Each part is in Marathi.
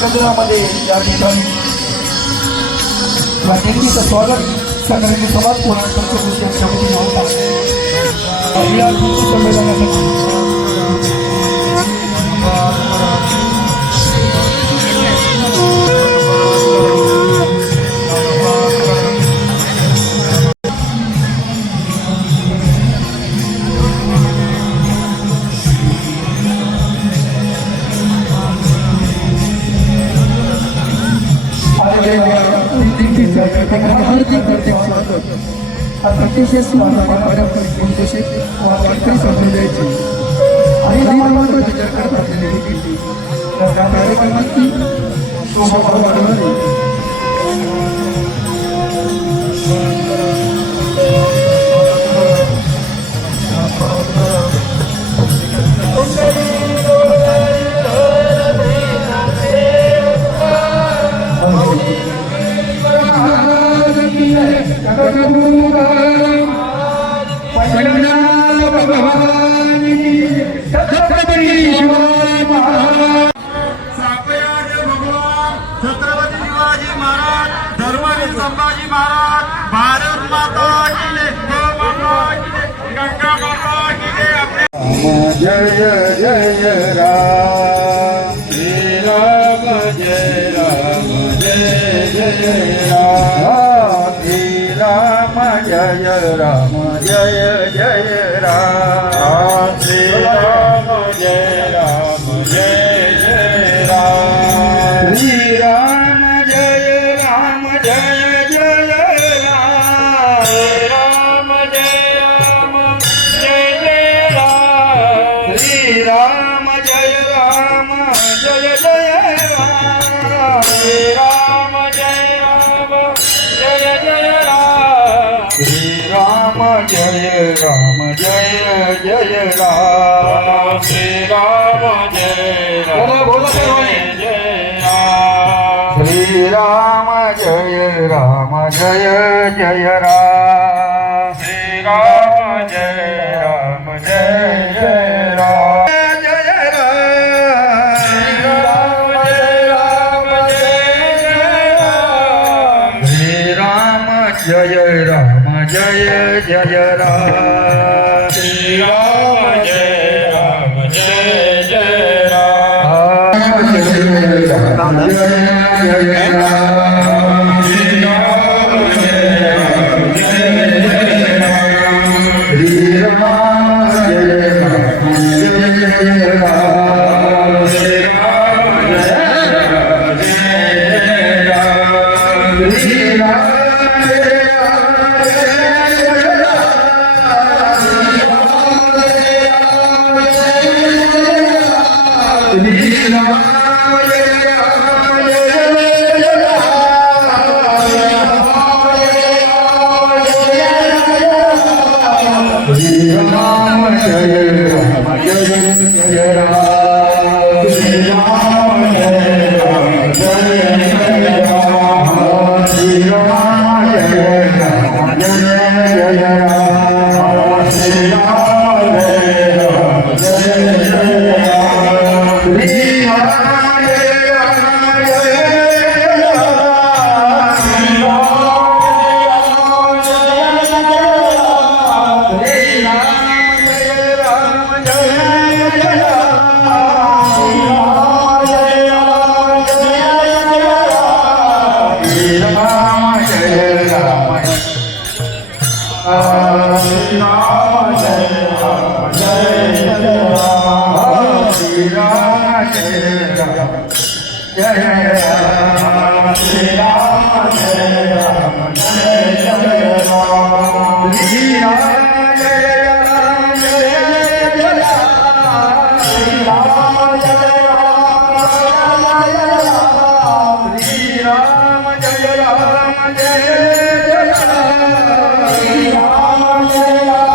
गजरामध्ये या ठिकाणी दिंडीचं स्वागत सगळ्यांनी समाज पुराणच्या वतीने होता या संमेलनासाठी अतिशय पारंपरिक उद्देशित वारकरी संप्रदायाची हरिनामाचा विचार करत असलेली कार्यक्रमाची शोभा वाढवणारी संभाजी महाराज भारत माता की जय, गंगा माता की जय। जय जय राम श्री राम जय राम श्री राम जय राम जय जय राम श्री राम जय राम जय जय राम श्री राम जय राम जय जय राम श्री राम जय राम जय जय राम श्री राम जय राम जय जय राम श्री राम जय राम जय जय राम श्री राम जय राम जय जय राम श्री राम जय राम जय जय राम श्री राम जय राम जय जय राम जय राम जय जय राम श्री राम जय राम जय जय राम जय राम जय राम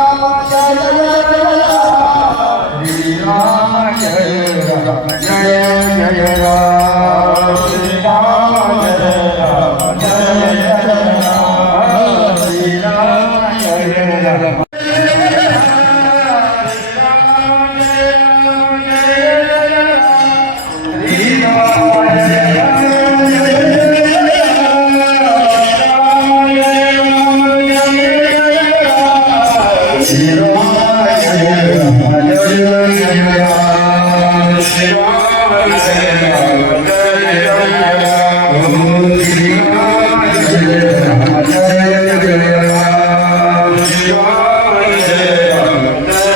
श्री राम जय राम जय राम श्री राम जय राम जय राम श्री राम जय राम श्री राम जय जय राम श्री राम जय राम जय राम श्री राम जय राम जय राम श्री राम जय राम जय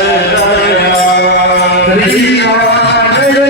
राम श्री राम जय राम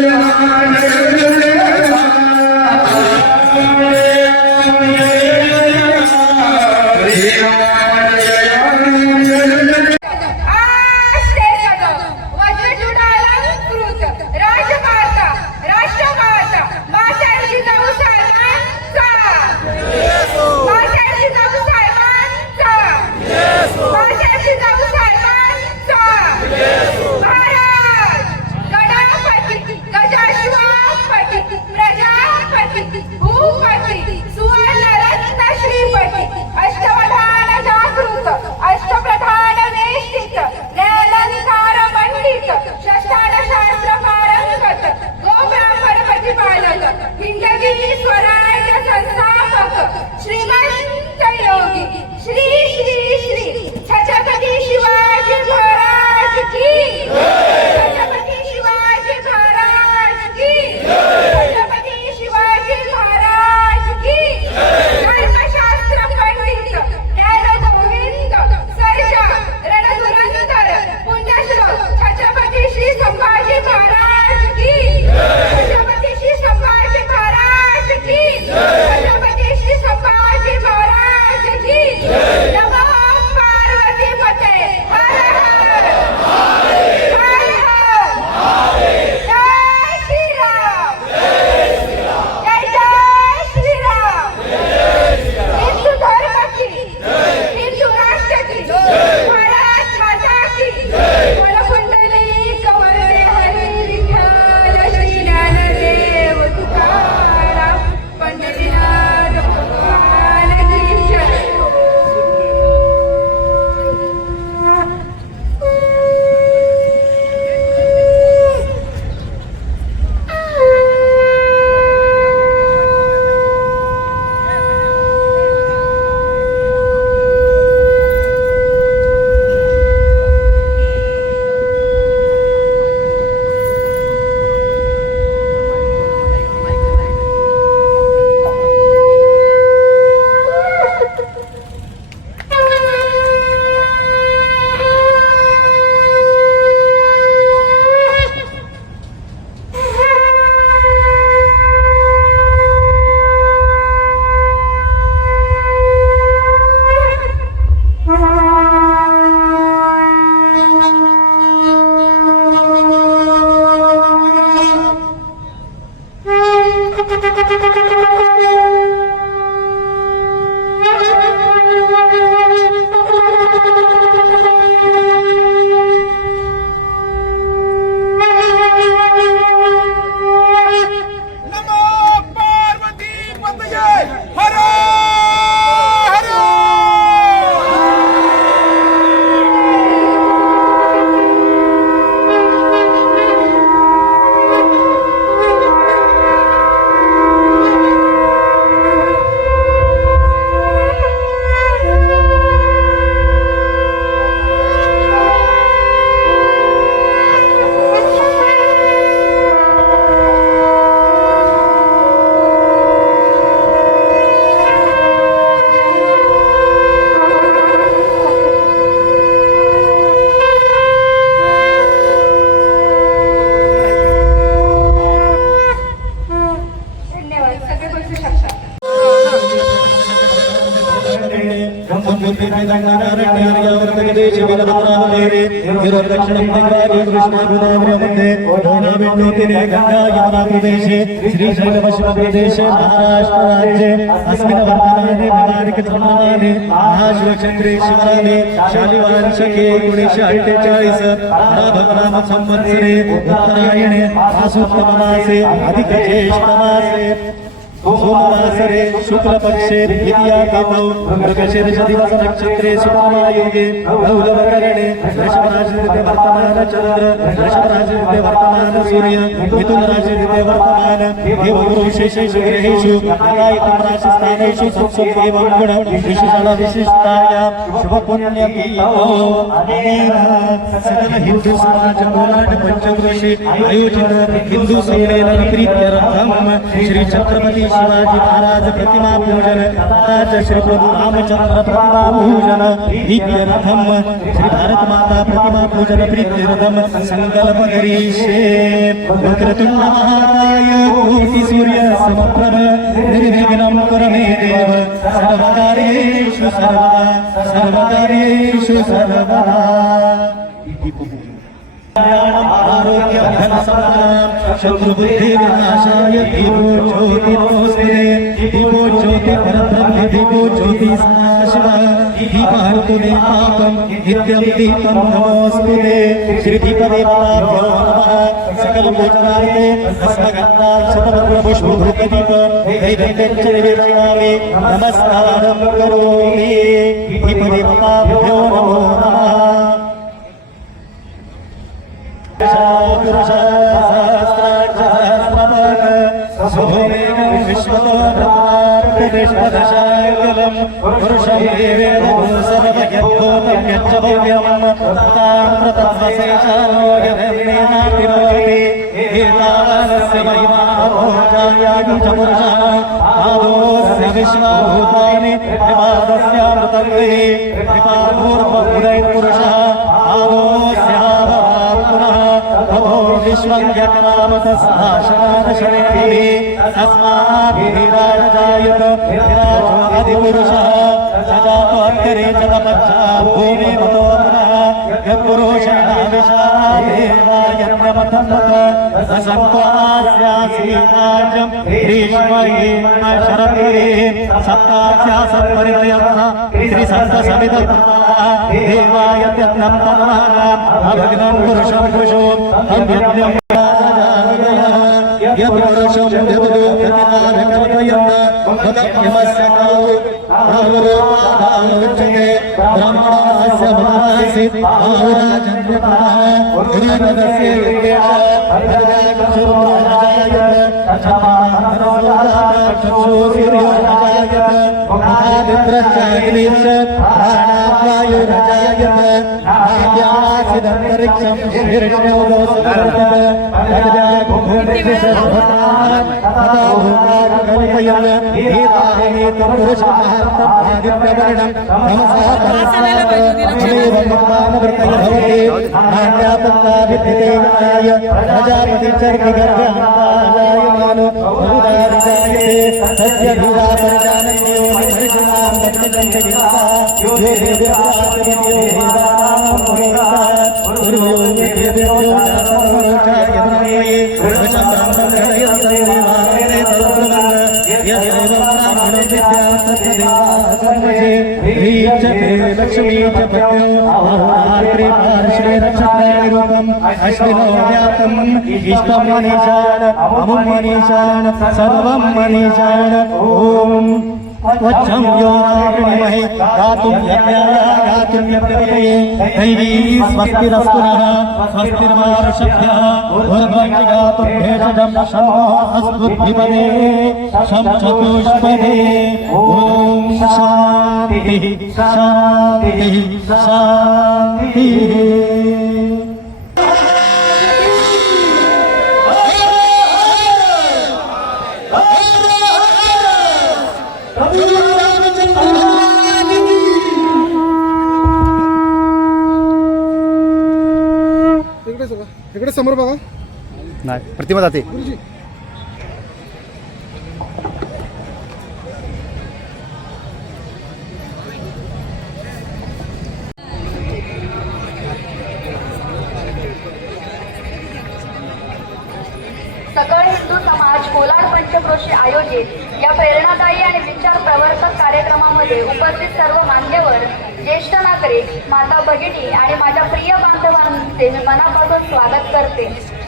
श्रीशैलपश्चिमप्रदेशे महाराष्ट्रराज्ये अस्मिन् वर्तमाने महारिकधर्माने महाशिवचन्द्रेश्वराने शालिवार्षिके 1948 भगवान संवत्सरे उत्तरायणे आसुत्तममासे अधिकज्येष्ठमासे सोमवासरे शुक्ल पक्षे द्वितीया केतौ मृगशीर्ष दिवस नक्षत्रे सुपमायोगे गौरवकरणे वृषभराशिते वर्तमान चंद्र वृषभराशिते वर्तमान सूर्य मिथुन राशिते वर्तमान एवं विशेषेषु ग्रहेषु यथायतं राशिस्थानेषु संसत् एवं गुण विशेषण विशिष्टायां शुभ पुण्यकीतो अनेन सकल हिंदू समाज कोलाट पंचक्रोशी आयोजित हिंदू सम्मेलन प्रीत्यर्थम श्री छत्रपति शिवाजी महाराज प्रतिमा पूजन तथा श्री प्रभु रामचंद्र प्रतिमा पूजन प्रीत्यर्थम श्री भारत माता प्रतिमा पूजन प्रीत्यर्थम संकल्प करिष्ये वक्रतुंड महाकाय कोटि सूर्य समप्रभ निर्विघ्नं कुरु मे देव सर्वकार्येषु सर्वदा आरोग्य धन सम्पदां शत्रुबुद्धि विनाशाय दीपो ज्योतिर्नमोस्तुते दीपो ज्योति परब्रह्म दीपो ज्योति सदाशिव दीपार्तु दीपापं नित्यं दीपं नमोस्तुते श्री दीपदेवताभ्यो नमः सकल पूजनार्थे हस्तगन्धाक्षतपत्र पुष्पधूपदीप नैवेद्यं च निवेदयामि नमस्कारं करोमि दीपदेवताभ्यो नमो नमः विश्वदशाकलं पुरुषं देवेदं सर्वयद्भूतं यच्च भव्यं तत्त्वशेषायोगधर्मेणातिरोति एतावानस्य महिमाभोजायां च पुरुषः आदोस्य विश्वभूतानि कृपादस्यामृतङ्गिः कृपापूर्वमुदयपुरुषः आदोस्यावहात्मनः तभो विश्वं यत्नामतस्साशनादशरेभिः तस्माभिराजायत विराजो अधिपुरुषः सजातो अक्षरे च तपच्छा भूमिमतो पुनः यत्पुरुषाविशादेवायन्यमथन्नत ससत्त्वास्यासीनाजं ग्रीष्मये शरद्गरे सप्तास्यासत्परिणयः श्रीसन्तसमितकृतः देवायत्यन्नं तन्वानाम् अभग्नं पुरुषं पुरुषो अभ्यन्यं यपुरुषं देवदूतनाभिकल्पयन् तदप्यमस्य कालोच्यते ब्रह्मणस्य महासीत् आहुराजन्यतः गुरुपदस्य लक्ष्मी च पत्यो पार्श्वे नक्षत्रनिरूपम् अश्विनो व्यातम् इष्टं मनीषान् अमुं मनीषान् सर्वं मनीषान् ॐ वच्छं यो रामणिमहे गातुं गातुं यज्ञपतये दैवी स्वस्तिरस्तु नः स्वस्तिर्मानुषभ्यः ऊर्ध्वं गातुं भेषजं शम्नो अस्मद्विपदे शं चतुष्पदे ॐ शान्तिः शान्तिः शान्तिः इकडे समोर बघा नाही प्रतिमा जाते सकळ हिंदू समाज कोलार पंचक्रोशी आयोजित या प्रेरणादायी आणि विचार प्रवर्तक कार्यक्रमामध्ये उपस्थित सर्व मान्यवर, ज्येष्ठ नागरिक, माता भगिनी आणि माझ्या प्रिय बांधवांचे मी मनापासून स्वागत करते.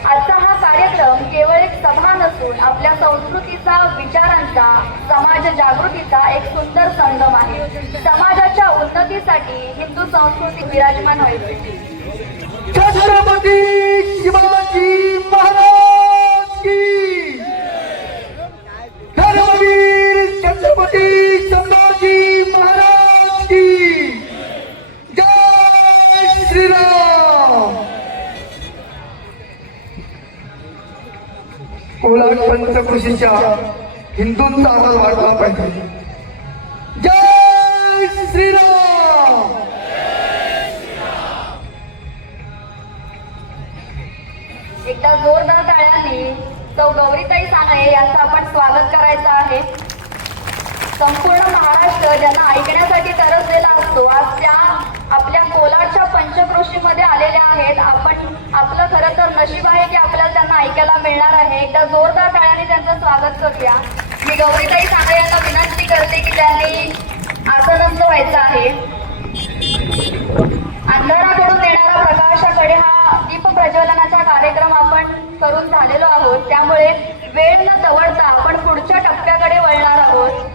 आजचा हा कार्यक्रम केवळ एक सभा नसून असून आपल्या संस्कृतीचा, विचारांचा, समाज जागृतीचा एक सुंदर संगम आहे. समाजाच्या उन्नतीसाठी हिंदू संस्कृती विराजमान व्हायची. छत्रपती शिवाजी महाराज की, धर्मवीर छत्रपती संभाजी महाराज की जय श्रीराम. कोलाड पंचकृषीच्या हिंदूंचा आवाज वाढला पाहिजे. जय श्रीराम. एकदा जोरदार टाळ्यांनी सौ गौरीताई सांगळे यांचं आपण स्वागत करायचं आहे. संपूर्ण महाराष्ट्र ज्यांना ऐकण्यासाठी तरसलेला असतो, आज त्या आपल्या कोलाडच्या पंचक्रोशीमध्ये आलेल्या आहेत. आपलं खरं तर नशीब आहे की आपल्याला त्यांना ऐकायला मिळणार आहे. एकदा जोरदार टाळ्यांनी त्यांचं स्वागत करूया. मी गौरीताई सांगळे यांना विनंती करते की त्यांनी आसनस्थ व्हायचं आहे. अंधाराकडून येणारा प्रकाशाकडे हा दीप प्रज्वलनाचा कार्यक्रम आपण करून झालेलो आहोत. त्यामुळे वेळ न दवडता आपण पुढच्या टप्प्याकडे वळणार आहोत.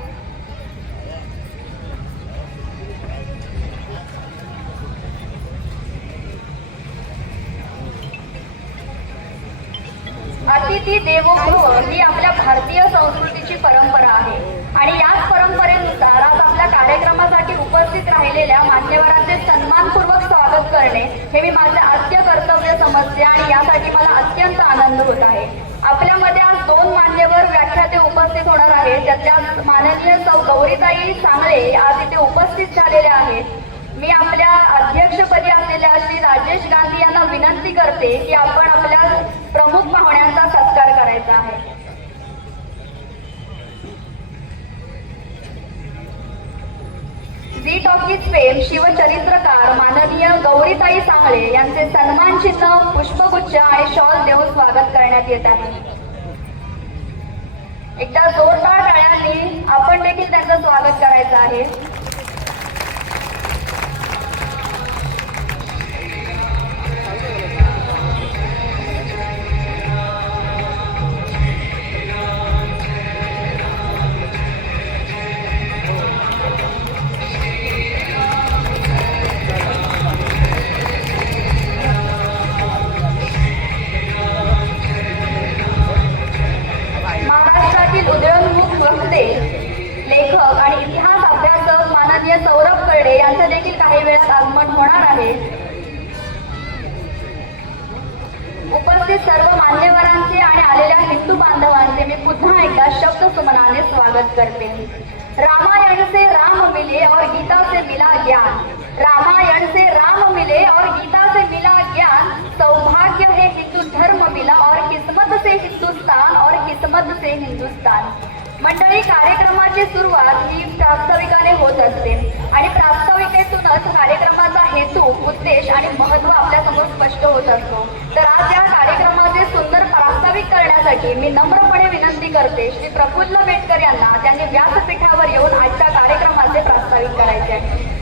अतिथी देवो भव ही आपल्या भारतीय संस्कृतीची परंपरा आहे आणि याच परंपरेनुसार आज आपल्या कार्यक्रमासाठी उपस्थित राहिलेल्या मान्यवरांचे सन्मानपूर्वक स्वागत करणे हे मी माझे आद्य कर्तव्य समजते आणि यासाठी मला अत्यंत आनंद होत आहे. आपल्यामध्ये आज 2 मान्यवर व्याख्याते उपस्थित होणार आहेत. त्यातल्या माननीय सौ गौरीताई सांगळे आज इथे उपस्थित झालेल्या आहेत. मी आपल्या अध्यक्षपदी असलेल्या श्री राजेश गांधी यांना विनंती करते की आपण आपल्या प्रमुख पाहुण्यांचा सत्कार करायचा आहे. झी टॉकीज फेम शिवचरित्रकार माननीय गौरीताई सांगळे यांचे सन्मान चिन्ह, पुष्पगुच्छ आणि शॉल देऊन स्वागत करण्यात येत आहे. एकदा जोरदार टाळ्यांनी आपण देखील त्यांचं स्वागत करायचं आहे. लेखक आणि इतिहास अभ्यासक माननीय सौरभ कर्डे यांचं देखील काही वेळात आगमन होणार आहे. उपस्थित सर्व मान्यवरांचे आणि आलेल्या हिंदू बांधवांचे मी पुन्हा एकदा शब्द सुमनाने स्वागत करते. रामायण से राम मिले और गीता से मिला ज्ञान, रामायण से राम मिले और गीता से मिला ज्ञान, सौभाग्य है हिंदू धर्म मिला और किस्मत से हिंदुस्तान और किस्मत से हिंदुस्तान. मंडळी, कार्यक्रमाची सुरुवात ही प्रास्ताविकाने होत असते आणि प्रास्ताविकेतूनच कार्यक्रमाचा हेतू, उद्देश आणि महत्त्व आपल्यासमोर स्पष्ट होत असतो. तर आज या कार्यक्रमाचे सुंदर प्रास्ताविक करण्यासाठी मी नम्रपणे विनंती करते श्री प्रफुल्ल बेटकर यांना. त्यांनी व्यासपीठावर येऊन आजच्या कार्यक्रमाचे प्रास्ताविक करायचे आहे.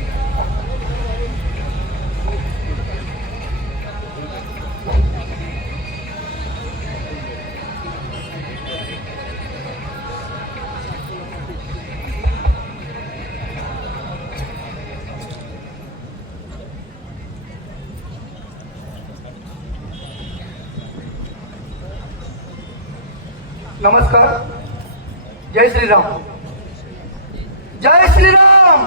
नमस्कार. जय श्रीराम. जय श्रीराम.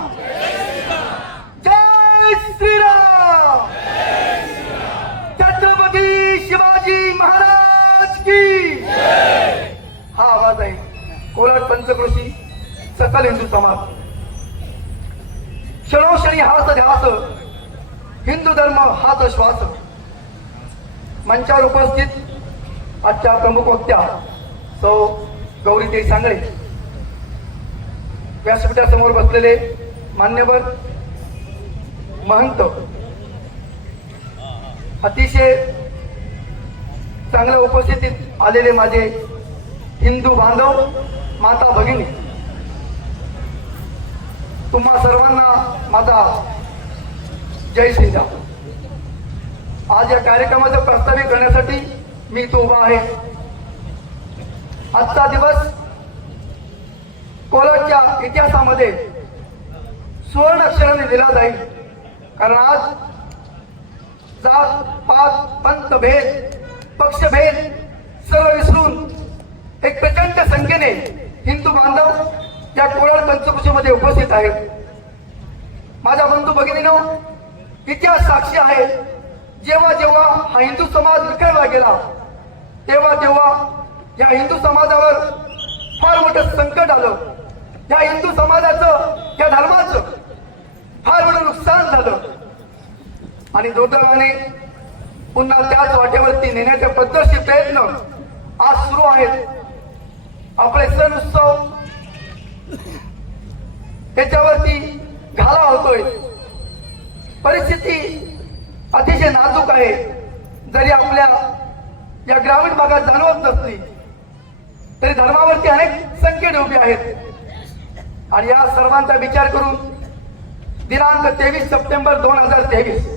जय श्रीराम. छत्रपती शिवाजी महाराज की. हा आवाज आहे कोलाड पंचक्रोशी सकल हिंदू समाज. क्षणोक्षणी हाच ध्यास, हिंदू धर्म हाच श्वास. मंचावर उपस्थित आजच्या प्रमुख वक्त्या सौ गौरीताई सांगळे, व्यासपीठासमोर बसलेले मान्यवर महंत, अतिशय चांगल्या उपस्थितीत आलेले माझे हिंदू बांधव, माता भगिनी, तुम्हा सर्वांना माझा जय श्रीराम. आज या कार्यक्रमाचं प्रास्ताविक करण्यासाठी मी इथं उभा आहे. आजचा दिवस कोलाडच्या इतिहासामध्ये सुवर्ण अक्षराने लिहिला जाईल. कारण आज जात पात पंथ भेद पक्षभेद सर्व विसरून एक प्रचंड संख्येने हिंदू बांधव या कोलाड पंचकृषीमध्ये उपस्थित आहेत. माझ्या बंधू भगिनीनो, इतिहास साक्षी आहे. जेव्हा जेव्हा हा हिंदू समाज विखरला गेला तेव्हा तेव्हा या हिंदू समाजावर फार मोठं संकट आलं. या हिंदू समाजाचं या धर्माचं फार मोठं नुकसान झालं आणि दुर्दैवाने पुन्हा त्याच वाटेवरती नेण्याचे पद्धतशीर प्रयत्न आज सुरू आहेत. आपले सण उत्सव त्याच्यावरती घाला होतोय. परिस्थिती अतिशय नाजूक आहे. जरी आपल्या या ग्रामीण भागात जाणवत नसली तरी धर्मावरती अनेक संकट उभे आहेत आणि या सर्वांचा विचार करून दिनांक 23 सप्टेंबर 2023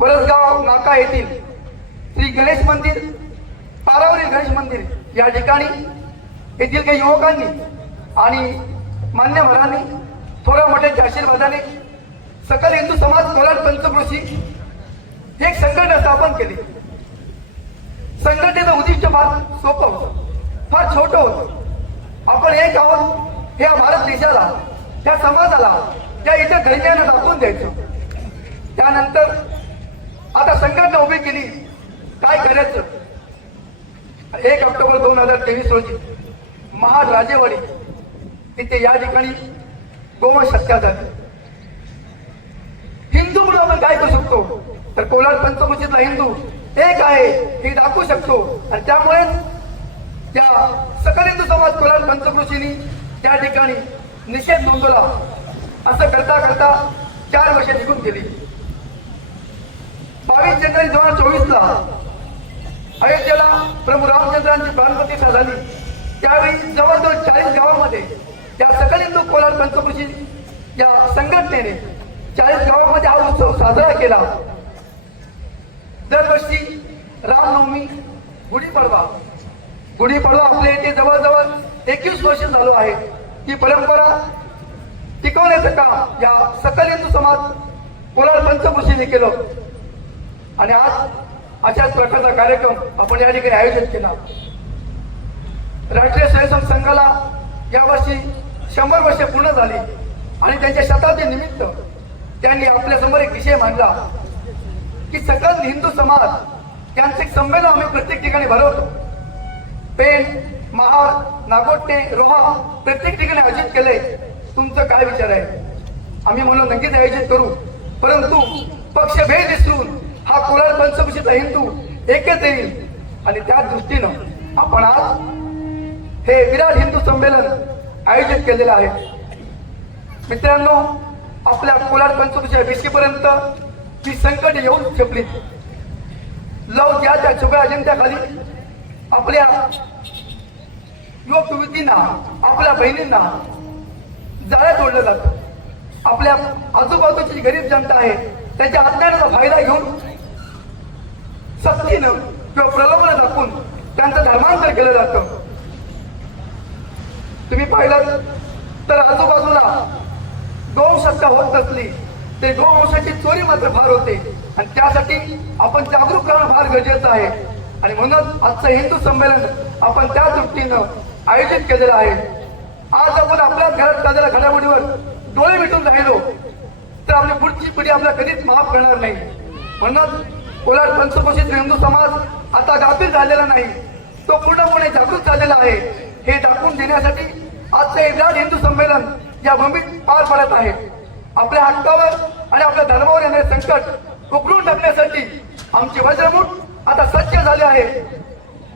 परसगाव नाका येथील श्री गणेश मंदिर पारावरील गणेश मंदिर या ठिकाणी येथील काही युवकांनी आणि मान्यवरांनी थोड्या मोठ्या आशीर्वादाने सकल हिंदू समाज कोलाड पंचकृषी एक संघटना स्थापन केली. संघटनेचं उद्दिष्ट फार सोपं होतं, फार छोटं होतं. आपण एक आहोत या भारत देशाला, या समाजाला, या इतर धर्मियांना दाखवून द्यायचं. त्यानंतर आता संघटना उभी केली. काय करायचं? 1 ऑक्टोबर 2023 रोजी महाड राजेवाडी तिथे या ठिकाणी गोवंश हत्या झाली. हिंदू म्हणून आपण काय करू शकतो तर कोलाड पंचकृषीतला हिंदू एक आहे हे दाखवू शकतो. आणि त्यामुळे त्या सकल हिंदू समाज कोलाड पंचकृषीनी त्या ठिकाणी निषेध नोंदवला. असं करता करता 4 वर्षे निघून गेली. 22 जानेवारी 2024 अयोध्येला प्रभू रामचंद्रांची प्राणप्रतिष्ठा झाली. त्यावेळी जवळजवळ 40 गावामध्ये या सकल हिंदू कोलाड पंचकृषी या संघटनेने 40 गावामध्ये हा उत्सव साजरा केला. दरवर्षी रामनवमी, गुढीपाडवा आपल्या इथे जवळजवळ 21 वर्ष झालो आहे. ही परंपरा टिकवण्याचं काम या सकल हिंदू समाज कोलाड पंचकृषीने केलं आणि आज अशाच प्रकारचा कार्यक्रम आपण या ठिकाणी आयोजित केला. राष्ट्रीय स्वयंसेवक संघाला यावर्षी 100 वर्षे पूर्ण झाली आणि त्यांच्या शताब्दी निमित्त त्यांनी आपल्या समोर एक विषय मांडला की सकल हिंदू समाज यांचे एक संमेलन आम्ही प्रत्येक ठिकाणी भरवतो. पेण, महाड, नागोठणे, रोहा प्रत्येक ठिकाणी आयोजित केलंय. तुमचं काय विचार आहे? आम्ही म्हणून नक्कीच आयोजित करू, परंतु पक्षभेद विसरून हा कोलाड पंचकृषीतला हिंदू एकच येईल आणि त्या दृष्टीनं आपण आज हे विराट हिंदू संमेलन आयोजित केलेलं आहे. मित्रांनो, आपल्या कोलाड पंचकृषी विषयीपर्यंत ही संकट येऊन ठेपली. लव ज्या छोट्या अजेंड्याखाली आपल्या युवक युवतींना, आपल्या बहिणींना जाळ्यात ओढलं जातं. आपल्या आजूबाजूची गरीब जनता आहे त्याच्या अज्ञानाचा फायदा घेऊन सक्तीनं किंवा प्रलोभन दाखवून त्यांचं धर्मांतर केलं जातं. तुम्ही पाहिलं तर आजूबाजूला गोवंश हत्या होत नसली ते गोवंशाची चोरी मात्र फार होते आणि त्यासाठी आपण जागरूक करणं फार गरजेचं आहे. आणि म्हणून आजचं हिंदू संमेलन आपण त्या दृष्टीनं आयोजित केलेलं आहे. आज आपण आपल्याच घरात झालेल्या घडामोडीवर डोळे मिटून राहिलो तर आपली पुढची पिढी आपल्याला कधीच माफ करणार नाही. म्हणून कोलाड पंचकृषीत हिंदू समाज आता गाफील झालेला नाही, तो पूर्णपणे जागृत झालेला आहे. हे दाखवून देण्यासाठी आजचं हे विराट हिंदू संमेलन या भूमीत पार पडत आहे. आपल्या हक्कावर आणि आपल्या धर्मावर येणारे संकट उकळून टाकण्यासाठी आमचे वज्रमुठ आता सज्ज झाले आहे.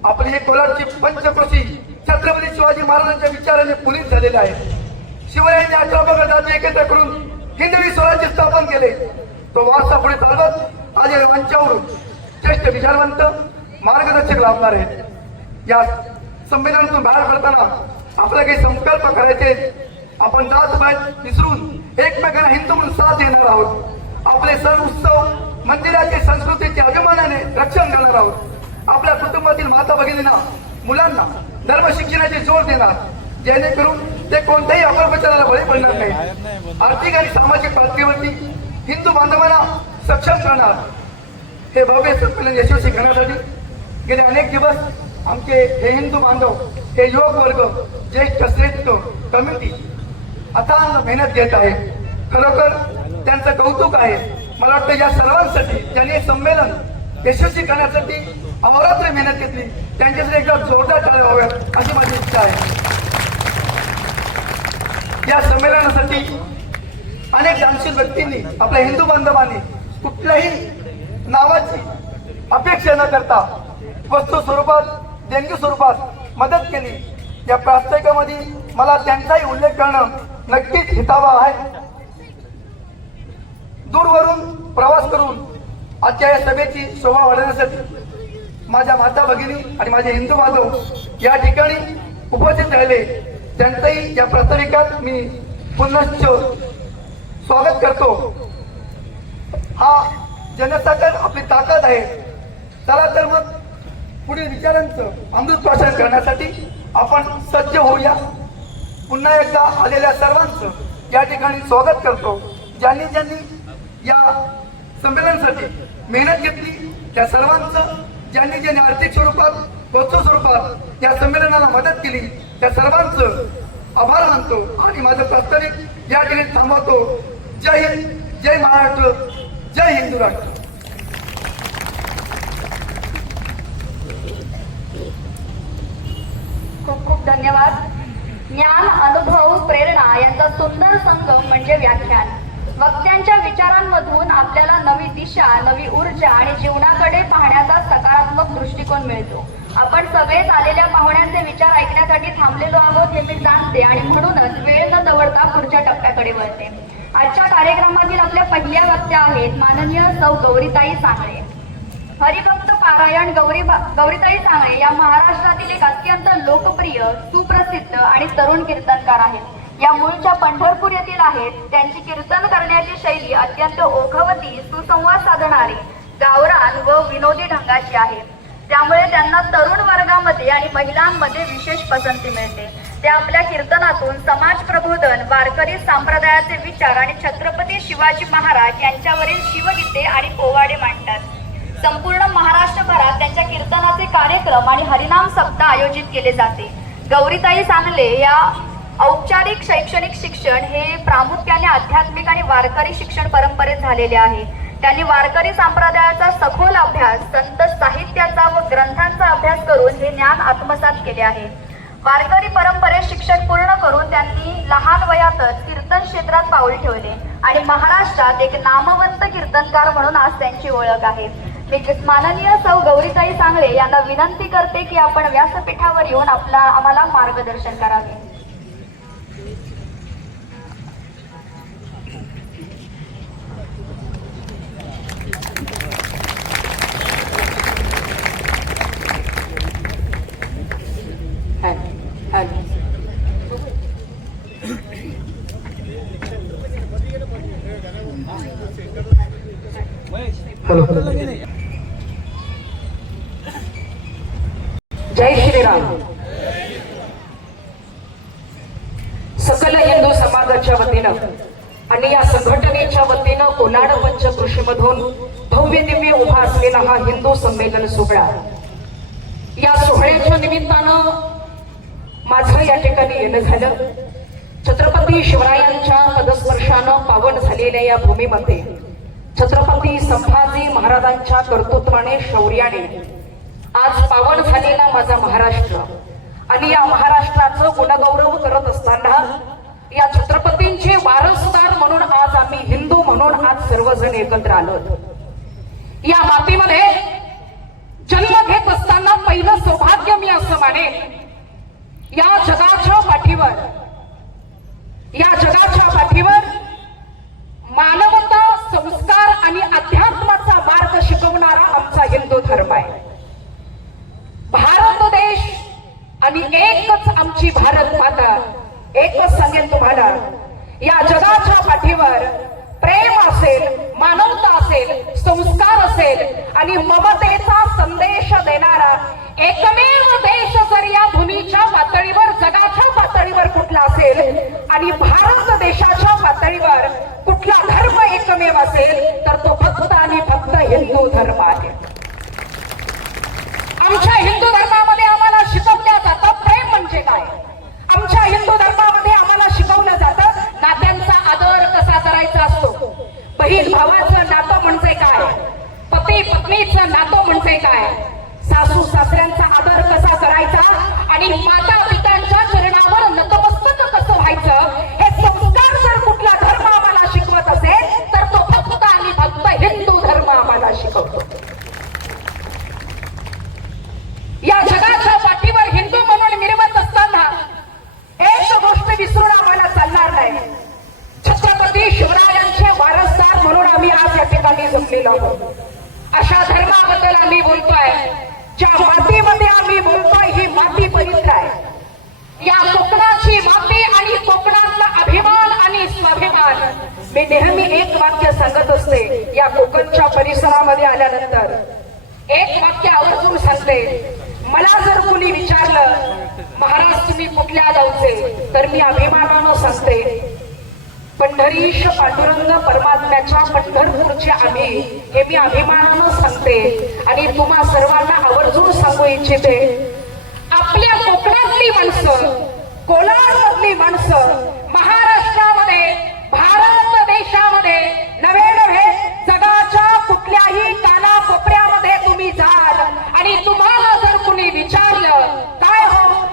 आपली ही कोलाडची पंचकृषी छत्रपती शिवाजी महाराजांच्या विचाराने पुनीत झालेले आहे. शिवरायांनी 18 प्रकार जाती एकत्र करून हिंदवी स्वराज्य स्थापन केले. तो वारसा पुढे चालवत आज या मंचावरून ज्येष्ठ विचारवंत मार्गदर्शक लाभणार आहेत. या संमेलनातून बाहेर पडताना आपले काही संकल्प करायचे. आपण जात-पात विसरून एकमेकांना हिंदू म्हणून साथ देणार आहोत. आपले सण उत्सव मंदिराचे संस्कृतीचे अभिमानाने रक्षण करणार आहोत. आपल्या कुटुंबातील माता भगिनींना मुलांना धर्म शिक्षणाची जोर देणार, जेणेकरून ते कोणत्याही अपप्रचाराला बळी पडणार नाही. आर्थिक आणि सामाजिक पातळीवरती हिंदू बांधवांना सक्षम करणार. हे भव्य संमेलन यशस्वी करण्यासाठी गेले अनेक दिवस आमचे हे हिंदू बांधव, हे युवक वर्ग, ज्येष्ठ श्रेष्ठ कमिटी अथांग मेहनत घेत आहे. खरोखर त्यांचं कौतुक आहे. मला वाटतं या सर्वांसाठी ज्यांनी हे संमेलन यशस्वी करण्यासाठी अहोरात्र मेहनत घेतली, त्यांच्यासाठी एकदा जोरदार टाळ्या व्हाव्यात अशी माझी इच्छा आहे. या संमेलनासाठी अनेक दानशील व्यक्तींनी, आपल्या हिंदू बांधवांनी कुठल्याही नावाची अपेक्षा न करता वस्तू स्वरूपात, देणगी स्वरूपात मदत केली. या प्रास्ताविकामध्ये मला त्यांचाही उल्लेख करणं नक्कीच हितावं आहे. दूरवरून प्रवास करून आजच्या या सभेची शोभा वाढवण्यासाठी माझ्या माता भगिनी आणि माझे हिंदू बांधव या ठिकाणी उपस्थित राहिले. त्यांचंही या प्रास्ताविकात मी पुनश्च स्वागत करतो. हा जनसागर आपली ताकद आहे. चला तर मग पुढील विचारांचं अमृत प्राशन करण्यासाठी आपण सज्ज होऊया. पुन्हा एकदा आलेल्या सर्वांचं या ठिकाणी स्वागत करतो. ज्यांनी ज्यांनी या संमेलनासाठी मेहनत घेतली त्या सर्वांचं, ज्यांनी ज्यांनी आर्थिक स्वरूपात, वस्तू स्वरूपात या संमेलनाला मदत केली त्या सर्वांचं आभार मानतो आणि माझं प्रास्ताविक या ठिकाणी थांबवतो. जय हिंद, जय महाराष्ट्र, जय हिंदू राष्ट्र. खूप खूप धन्यवाद. ज्ञान, अनुभव, प्रेरणा यांचा सुंदर संगम म्हणजे व्याख्यान. वक्त्यांच्या विचारांमधून आपल्याला नवी दिशा, नवी ऊर्जा आणि जीवनाकडे पाहण्याचा सकारात्मक दृष्टिकोन मिळतो. आपण सगळेच आलेल्या पाहुण्यांचे विचार ऐकण्यासाठी थांबलेलो आहोत हे मी जाणते आणि म्हणूनच वेळ न दवडता पुढच्या टप्प्याकडे वळते. आजच्या कार्यक्रमातील आपल्या पहिल्या वक्त्या आहेत माननीय सौ गौरीताई सांगळे. हरिभक्त पारायण गौरीताई सांगळे या महाराष्ट्रातील एक अत्यंत लोकप्रिय, सुप्रसिद्ध आणि तरुण कीर्तनकार आहेत. या मूळच्या पंढरपूर येथील आहेत. त्यांची कीर्तन करण्याची शैली अत्यंत ओघवती, सुसंवाद साधणारी, गावरान व विनोदी ढंगाची आहे. त्यामुळे त्यांना तरुण वर्गामध्ये आणि महिलांमध्ये विशेष पसंती मिळते. ते आपल्या कीर्तनातून समाज प्रबोधन, वारकरी संप्रदायाचे विचार आणि छत्रपती शिवाजी महाराज यांच्यावरील शिवगीते आणि पोवाडे मांडतात. संपूर्ण महाराष्ट्रभरात त्यांच्या कीर्तनाचे कार्यक्रम आणि हरिनाम सप्ताह आयोजित केले जाते. गौरीताई सांगले या औपचारिक शैक्षणिक शिक्षण हे प्रामुख्याने आध्यात्मिक आणि वारकरी शिक्षण परंपरेत झालेले आहे. त्यांनी वारकरी संप्रदायाचा सखोल अभ्यास, संत साहित्याचा व ग्रंथांचा अभ्यास करून हे ज्ञान आत्मसात केले आहे. वारकरी परंपरेत शिक्षण पूर्ण करून त्यांनी लहान वयातच कीर्तन क्षेत्रात पाऊल ठेवले आणि महाराष्ट्रात एक नामवंत कीर्तनकार म्हणून आज त्यांची ओळख आहे. मी माननीय सौ गौरीताई सांगळे यांना विनंती करते की आपण व्यासपीठावर येऊन आम्हाला मार्गदर्शन करावे. जय श्रीराम. सकल हिंदू समाजाच्या वतीनं आणि या संघटनेच्या वतीनं कोलाड पंचकृषीमधून भव्य दिव्य उभा असलेला हा हिंदू संमेलन सोहळा, या सोहळ्याच्या निमित्तानं माझं या ठिकाणी येणं झालं. छत्रपती शिवरायांच्या पदस्पर्शानं पावन झालेल्या या भूमीमध्ये छत्रपती संभाजी महाराजांच्या कर्तृत्वाने, शौर्याने आज पावन झालेला माझा महाराष्ट्र आणि या महाराष्ट्राचं गुणगौरव करत असताना या छत्रपतींचे वारसदार म्हणून आज आम्ही हिंदू म्हणून आज सर्वजण एकत्र आलो. या मातीमध्ये जन्म घेत असताना पहिलं सौभाग्य मी असं मानेन, या जगाच्या पाठीवर मानवता, संस्कार आणि अध्यात्माचा मार्ग शिकवणारा आमचा हिंदू धर्म आहे. भारत देश आणि एकच आमची भारत माता. एकच सांगेन तुम्हाला, या जगाच्या पाठीवर प्रेम असेल, मानवता असेल, संस्कार असेल आणि ममतेचा संदेश देणारा एकमेव देश जरी कुठला असेल आणि भारत देशाच्या पातळीवर कुठला धर्म एकमेव असेल तर तो फक्त आणि फक्त हिंदू धर्म आहे. आमच्या हिंदू धर्मामध्ये आम्हाला शिकवल्या जातं प्रेम म्हणजे काय. आमच्या हिंदू धर्मामध्ये आम्हाला शिकवलं जातं नात्यांचा आदर कसा करायचा असतो. बहीण भावाचं नातं म्हणजे काय, पती पत्नीचं नातं म्हणजे काय, सासू सासऱ्यांचा आदर कसा करायचा आणि माता पित्यांच्या चरणावर नतमस्तक कसं व्हायचं, हे संस्कार जर कुठला धर्म आम्हाला शिकवत असेल तर तो फक्त आणि फक्त हिंदू धर्म आम्हाला शिकवतो. या जगाच्या पाठीवर हिंदू म्हणून मिरवत असताना एक गोष्ट विसरून आम्हाला चालणार नाही. छत्रपती शिवरायांचे वारसदार म्हणून आम्ही आज या ठिकाणी जमलेलो आहोत. अशा धर्माबद्दल आम्ही बोलतोय, ज्या मातीमध्ये आम्ही बोलतोय ही माती पवित्र आहे. या कोकणाची माती आणि कोकणातला अभिमान आणि स्वाभिमान. मी नेहमी एक वाक्य सांगत असते, या कोकणच्या परिसरामध्ये आल्यानंतर एक वाक्य आवर्जून सांगते. मला जर कुणी विचारलं महाराज तुम्ही कुठल्या गावचे, तर मी अभिमानानं सांगते पंढरीश पांडुरंग परमात्म्याच्या पंढरपूरचे आम्ही, हे मी अभिमानानं सांगते. आणि तुम्हा सर्वांना आवर्जून सांगू इच्छिते, आपल्या कोकणातली माणसं, कोलारमधली माणसं महाराष्ट्रामध्ये, भारत देशामध्ये नवे नव्हे जगाच्या कुठल्याही कानाकोपऱ्यामध्ये तुम्ही जाल आणि तुम्हाला जर कुणी विचारलं काय हो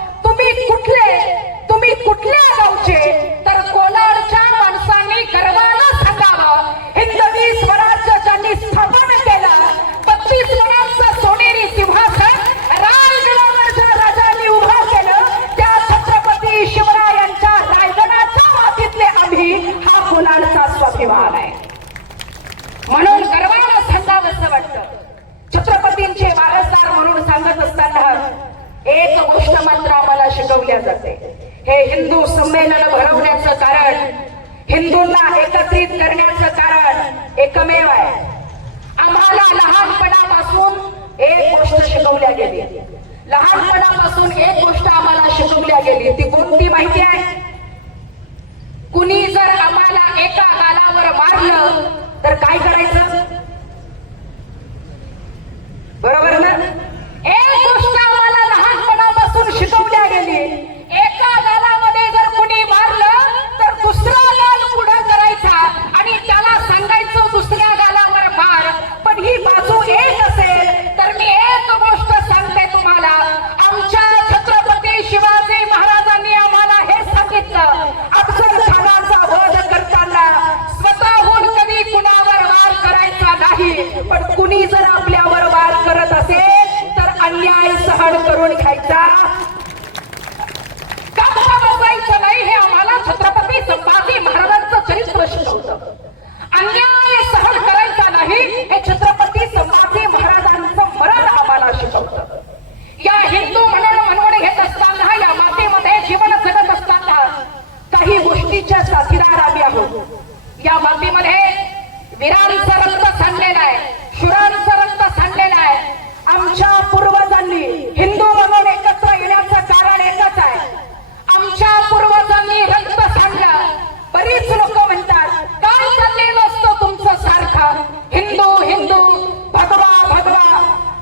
तुम्ही कुठल्या गावचे, तर कोलारच्या माणसांनी गर्वानं सांगावं हिंदवी स्वराज्य ज्यांनी स्थापन केलं, 32 मनांचं सोनेरी सिंहासन रायगडावर ज्या राजांनी उभा केलं, त्या छत्रपती शिवरायांच्या रायगडाच्या मातीतले आम्ही, हा कोलारचा स्वाभिमान आहे. म्हणून गर्वानं सांगावंसं वाटतं. छत्रपतींचे वारसदार म्हणून सांगत असताना एक गोष्ट मात्र आम्हाला शिकवल्या जाते. हे हिंदू संमेलन भरवण्याचं कारण, हिंदूंना एकत्रित करण्याचं कारण एकमेव आहे. आम्हाला लहानपणापासून एक गोष्ट शिकवल्या गेली. लहानपणापासून एक गोष्ट आम्हाला शिकवल्या गेली, ती कोणती माहिती आहे? कुणी जर आम्हाला एका गालावर मारलं तर काय करायचं, बरोबर ना? एक गोष्ट आम्हाला लहानपणापासून शिकवल्या गेली, एका गालामध्ये जर कुणी मारलं तर दुसरा गाल पुढे करायचा आणि त्याला सांगायचं दुसऱ्या गालावर मार. पण ही बाजू एक असेल तर मी एक गोष्ट सांगते तुम्हाला, आमच्या छत्रपती शिवाजी महाराजांनी आम्हाला हे सांगितलं, अफजल खानाचा वध करताना स्वतःहून कधी कुणावर वार करायचा नाही, पण कुणी जर आपल्यावर वार करत असेल तर अन्याय सहन करून घ्यायचा, बसायचं नाही. हे आम्हाला छत्रपती संभाजी महाराजांचं चरित्र शिकवतं. अन्याय सहन करायचा नाही हे छत्रपती संभाजी महाराजांचं मरण आम्हाला शिकवतं. या हिंदू म्हणून घेत असताना, या मातेमध्ये जीवन जगत असताना काही गोष्टीच्या साथीदार आम्ही आहोत. या मातीमध्ये वीरांचं रक्त सांडलेलं आहे, शूरांचं रक्त सांडलेलं आहे. आमच्या पूर्वजांनी हिंदू म्हणून एकत्र येण्याचं कारण एकच आहे, आमच्या पूर्वजांनी रक्त सांडलं. बरीच लोक म्हणतात काय चाललेलं असतं तुमचं सारखं, हिंदू हिंदू भगवा भगवा,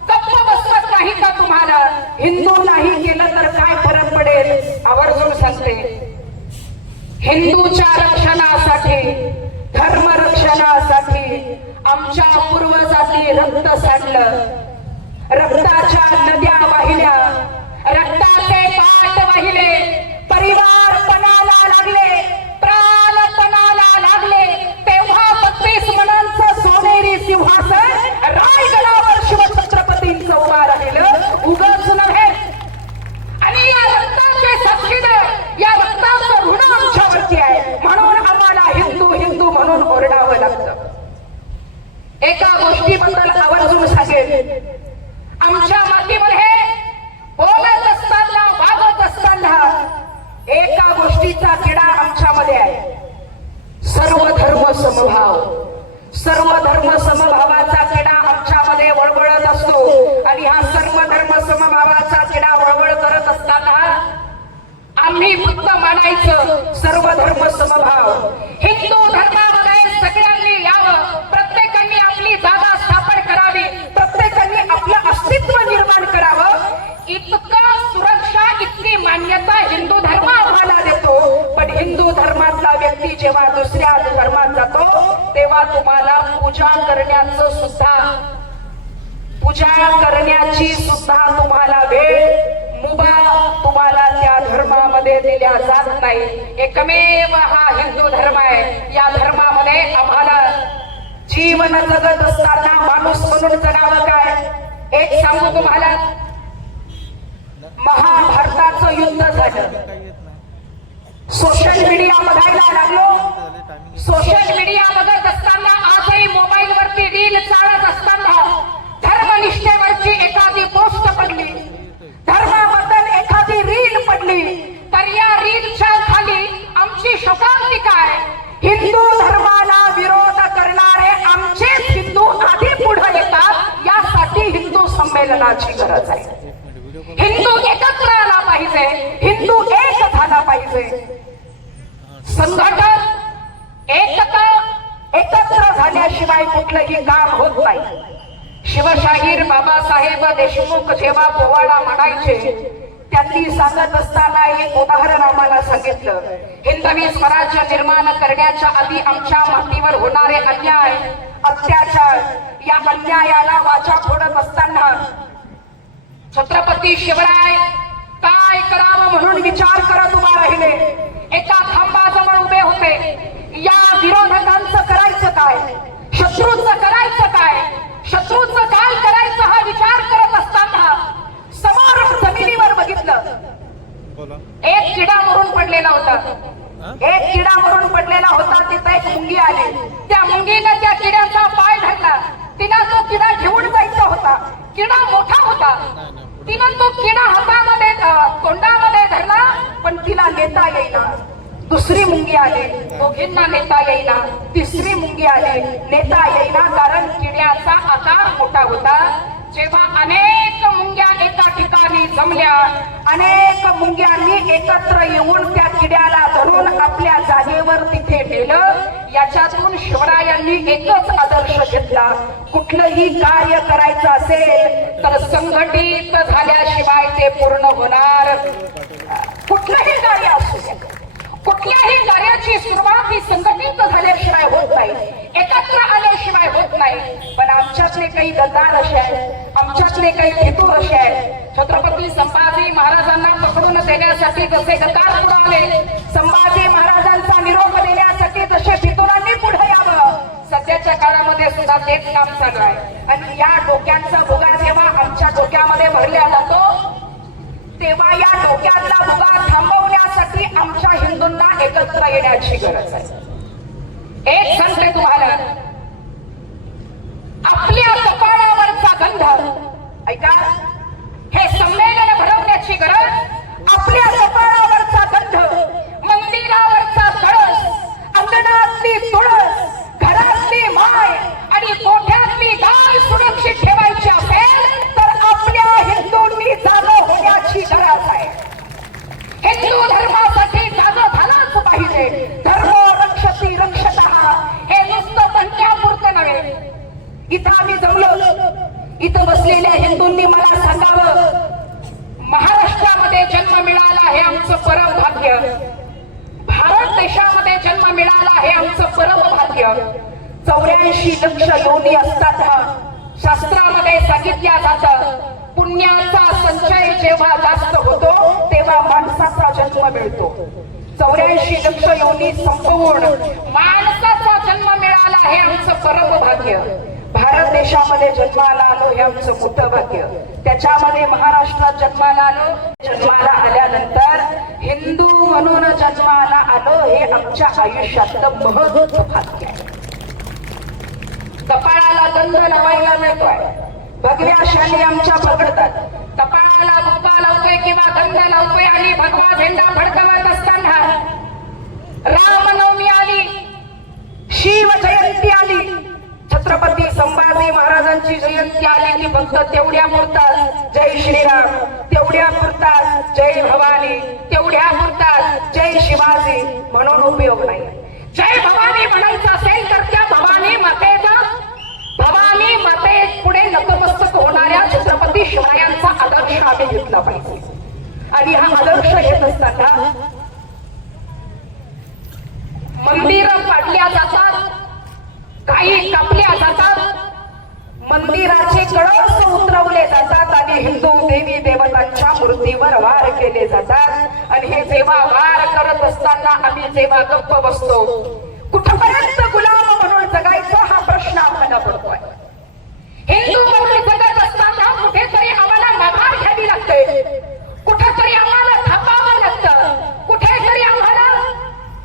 गप्प बसवत नाही का तुम्हाला? हिंदू नाही केलं तर काय फरक पडेल? आवर्जून सांगते, हिंदूच्या रक्षणासाठी, धर्म रक्षणासाठी आमच्या पूर्वजांनी रक्त सांडलं. रक्ताच्या नद्या वाहिल्या, रक्ताचे पाट वाहिले, परिवार पणाला लागले, प्राण पणाला लागले. तेव्हा 32 मनांचं सोनेरी सिंहासन रायगडावर शिवछत्रपतींचं उभा राहिलं, उगाच नव्हे. आणि या रक्ताचे साक्षीदार, या रक्ताचं ऋण आमच्यावरती आहे, म्हणून आम्हाला हिंदू हिंदू म्हणून ओरडावं लागतं. एका गोष्टीबद्दल आवर्जून सांगेल, आमच्या मातीमध्ये करायचं सर्व धर्म समभाव. हिंदू धर्मामध्ये सगळ्यांनी यावं, प्रत्येकाने आपली जागा स्थापन करावी, प्रत्येकाने आपलं अस्तित्व निर्माण करावं. इतकं सुरक्षा, इतकी मान्यता हिंदू धर्म आम्हाला देतो. पण हिंदू धर्मातला व्यक्ती जेव्हा दुसऱ्या धर्मात जातो तेव्हा तुम्हाला पूजा करण्याची सुद्धा तुम्हाला वेळ मुभा तुम्हाला त्या धर्मामध्ये दिल्या जात नाही. एकमेव हा हिंदू धर्म आहे. या धर्मामध्ये आम्हाला जीवन जगत असताना माणूस म्हणून जगावं काय. एक सांगू तुम्हाला, महाभारताचं युद्ध झालं. सोशल मीडिया बघायला लागलो. सोशल मीडिया बघत असताना, आजही मोबाईल वरती रील चालत असताना धर्मनिष्ठेवरची एखादी पोस्ट पडली, धर्माबद्दल एखादी रील पडली, तर या रीलच्या खाली आमची शोकांती काय, हिंदू धर्माला विरोध करणारे आमचेच हिंदू आधी पुढे येतात. यासाठी हिंदू संमेलनाची गरज आहे. हिंदू एकत्र आला पाहिजे, हिंदू एक झाला पाहिजे. संघटन, एकता, एकत्र झाल्याशिवाय कुठलंही काम होत नाही. शिवशाहीर बाबासाहेब देशमुख जेव्हा पोवाडा म्हणायचे, त्यांनी सांगत असताना एक उदाहरण आम्हाला सांगितलं. हिंदवी स्वराज्य निर्माण करण्याच्या आधी आमच्या मातीवर होणारे अन्याय, अत्याचार, या अन्यायाला वाचा फोडत असताना छत्रपती शिवराय काय करावं म्हणून विचार करत उभा राहिले. एका खांबाजवळ उभे होते. या विरोधकांचं करायचं काय, शत्रूचं करायचं काय, शत्रूचं काय करायचं हा विचार करत असताना समोर जमिनीवर बघितलं. एक किडा मरून पडलेला होता. एक किडा मरून पडलेला होता. तिथे एक मुंगी आली. त्या मुंगीने त्या किड्याचा पाय धरला. तिला तो किडा घेऊन जायचा होता. किडा मोठा होता. तिनं तो किडा हातामध्ये तोंडामध्ये धरला, पण तिला नेता येईना. दुसरी मुंगी आली, दोघींना नेता येईना. तिसरी मुंगी आली, नेता येईना, कारण किड्याचा आकार मोठा होता. जेव्हा अनेक मुंग्या एका ठिकाणी जमल्या, अनेक मुंग्यांनी एकत्र येऊन त्या किड्याला धरून आपल्या जागेवर तिथे नेलं. याच्यातून शिवरायांनी एकच आदर्श घेतला, कुठलंही कार्य करायचं असेल तर संघटित झाल्याशिवाय ते पूर्ण होणार. कुठलंही कार्य असू दे, कुठल्याही कार्याची सुरुवात ही संघटित झाल्याशिवाय होत नाही, एकत्र आल्याशिवाय होत नाही. पण आमच्यातले काही गद्दार असे आहेत, आमच्यातले काही फितूर असे आहेत. छत्रपती संभाजी महाराजांना पकडून देण्यासाठी जसे गद्दार पुढे आले, संभाजी महाराजांचा निरोप देण्यासाठी जसे फितुरांनी पुढे यावं, सध्याच्या काळामध्ये सुद्धा तेच काम चालू आहे. आणि या डोक्यांचा भुगा जेव्हा आमच्या डोक्यामध्ये भरला जातो, तेव्हा या डोक्यातला भुगा थांबवण्यासाठी आमच्या हिंदूंना एकत्र येण्याची गरज आहे. एक सांगते तुम्हाला, आपल्या कपाळावरचा गंध, ऐका, हे संमेलन भरवण्याची गरज. आपल्या कपाळावरचा गंध, मंदिरावरचा कळस, अंगणातली तुळस, घरातली माय आणि मोठ्यातली गाय सुरक्षित ठेवायची असेल तर आपल्या हिंदूंनी जागं होण्याची गरज आहे. हिंदू धर्मासाठी जागं झालाच पाहिजे. धर्म रक्षती रक्षतः, हे नुसतं म्हणण्यापुरतं नव्हे. इथं आम्ही जमलो, इथं बसलेल्या हिंदूंनी मला सांगावं, महाराष्ट्रामध्ये जन्म मिळाला हे आमचं परम भाग्य, भारत देशामध्ये जन्म मिळाला हे आमचं परम भाग्य. 84 लक्ष योनी असतात. शास्त्रामध्ये सांगितल्या जातं, पुण्याचा संचय जेव्हा जास्त होतो तेव्हा माणसाचा जन्म मिळतो. 84 लक्ष योनी संपवून माणसाचा जन्म मिळाला हे आमचं परम भाग्य. भारत देशामध्ये जन्माला आलो हे आमचं मोठं भाग्य. त्याच्यामध्ये महाराष्ट्रात जन्माला आलो. जन्माला आल्यानंतर हिंदू म्हणून जन्माला आलो हे आमच्या आयुष्यातलं महत्त्वाचं भाग्य आहे. कपाळाला गंध लावायला मिळतोय, भगव्या शाली आमच्या पकडतात. कपाळाला बुक्का लावतोय किंवा गंध लावतोय आणि भगवा झेंडा फडकवत असताना रामनवमी आली, शिव जयंती आली, छत्रपती संभाजी महाराजांची जयंती आली की फक्त तेवढ्या पुरतात जय श्रीराम, तेवढ्या पुरतात जय भवानी, तेवढ्या पुरतात जय शिव शिवाजी म्हणून उपयोग नाही. जय भवानी म्हणायचं असेल तर त्या भवानी माते पुढे नतमस्तक होणाऱ्या छत्रपती शिवरायांचा आदर्श आम्ही घेतला पाहिजे. आणि हा आदर्श घेत असताना मंदिरं पाडल्या जातात, काही कापल्या जातात, मंदिराचे कळस उतरवले जातात आणि हिंदू देवी देवतांच्या मूर्तीवर वार केले जातात. आणि हे जेव्हा वार करत असताना आम्ही जेव्हा गप्प बसतो, कुठपर्यंत गुलाम म्हणून जगायचं हा प्रश्न आम्हाला पडतोय. हिंदू म्हणून जगत असताना कुठेतरी आम्हाला माघार घ्यावी लागते, कुठेतरी आम्हाला थांबावं लागतं, कुठेतरी आम्हाला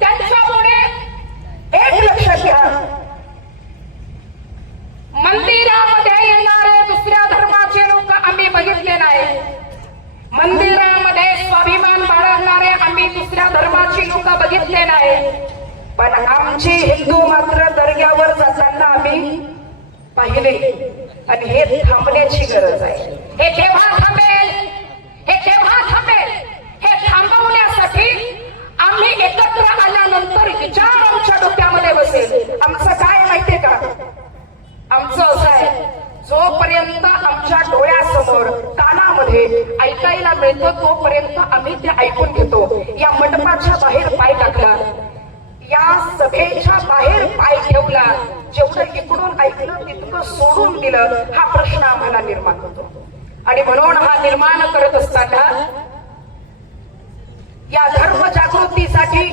त्यांच्यामुळे एक लक्षात घ्या, मंदिरामध्ये येणारे दुसऱ्या धर्माचे लोक आम्ही बघितले नाही, मंदिरामध्ये स्वाभिमान बाळगणारे आम्ही दुसऱ्या धर्माची लोक बघितले नाही. पण आमची हिंदू मात्र दर्ग्यावर जाताना आम्ही पाहिले. आणि हे थांबण्याची गरज आहे. हे केव्हा थांबेल, हे केव्हा थांबेल, हे थांबवण्यासाठी आम्ही एकत्र आल्यानंतर विचार आमच्या डोक्यामध्ये बसेल. आमचं काय माहितीये का, आमचं असं आहे, जोपर्यंत आमच्या डोळ्यासमोर कानामध्ये ऐकायला मिळतं तोपर्यंत आम्ही ते ऐकून घेतो. या मंडपाच्या बाहेर पाय टाकला, या सभेच्या बाहेर पाय ठेवला, जेवढं इकडून ऐकलं तितकं सोडून दिलं, हा प्रश्न आम्हाला निर्माण होतो. आणि म्हणून हा निर्माण करत असताना या धर्म जागृतीसाठी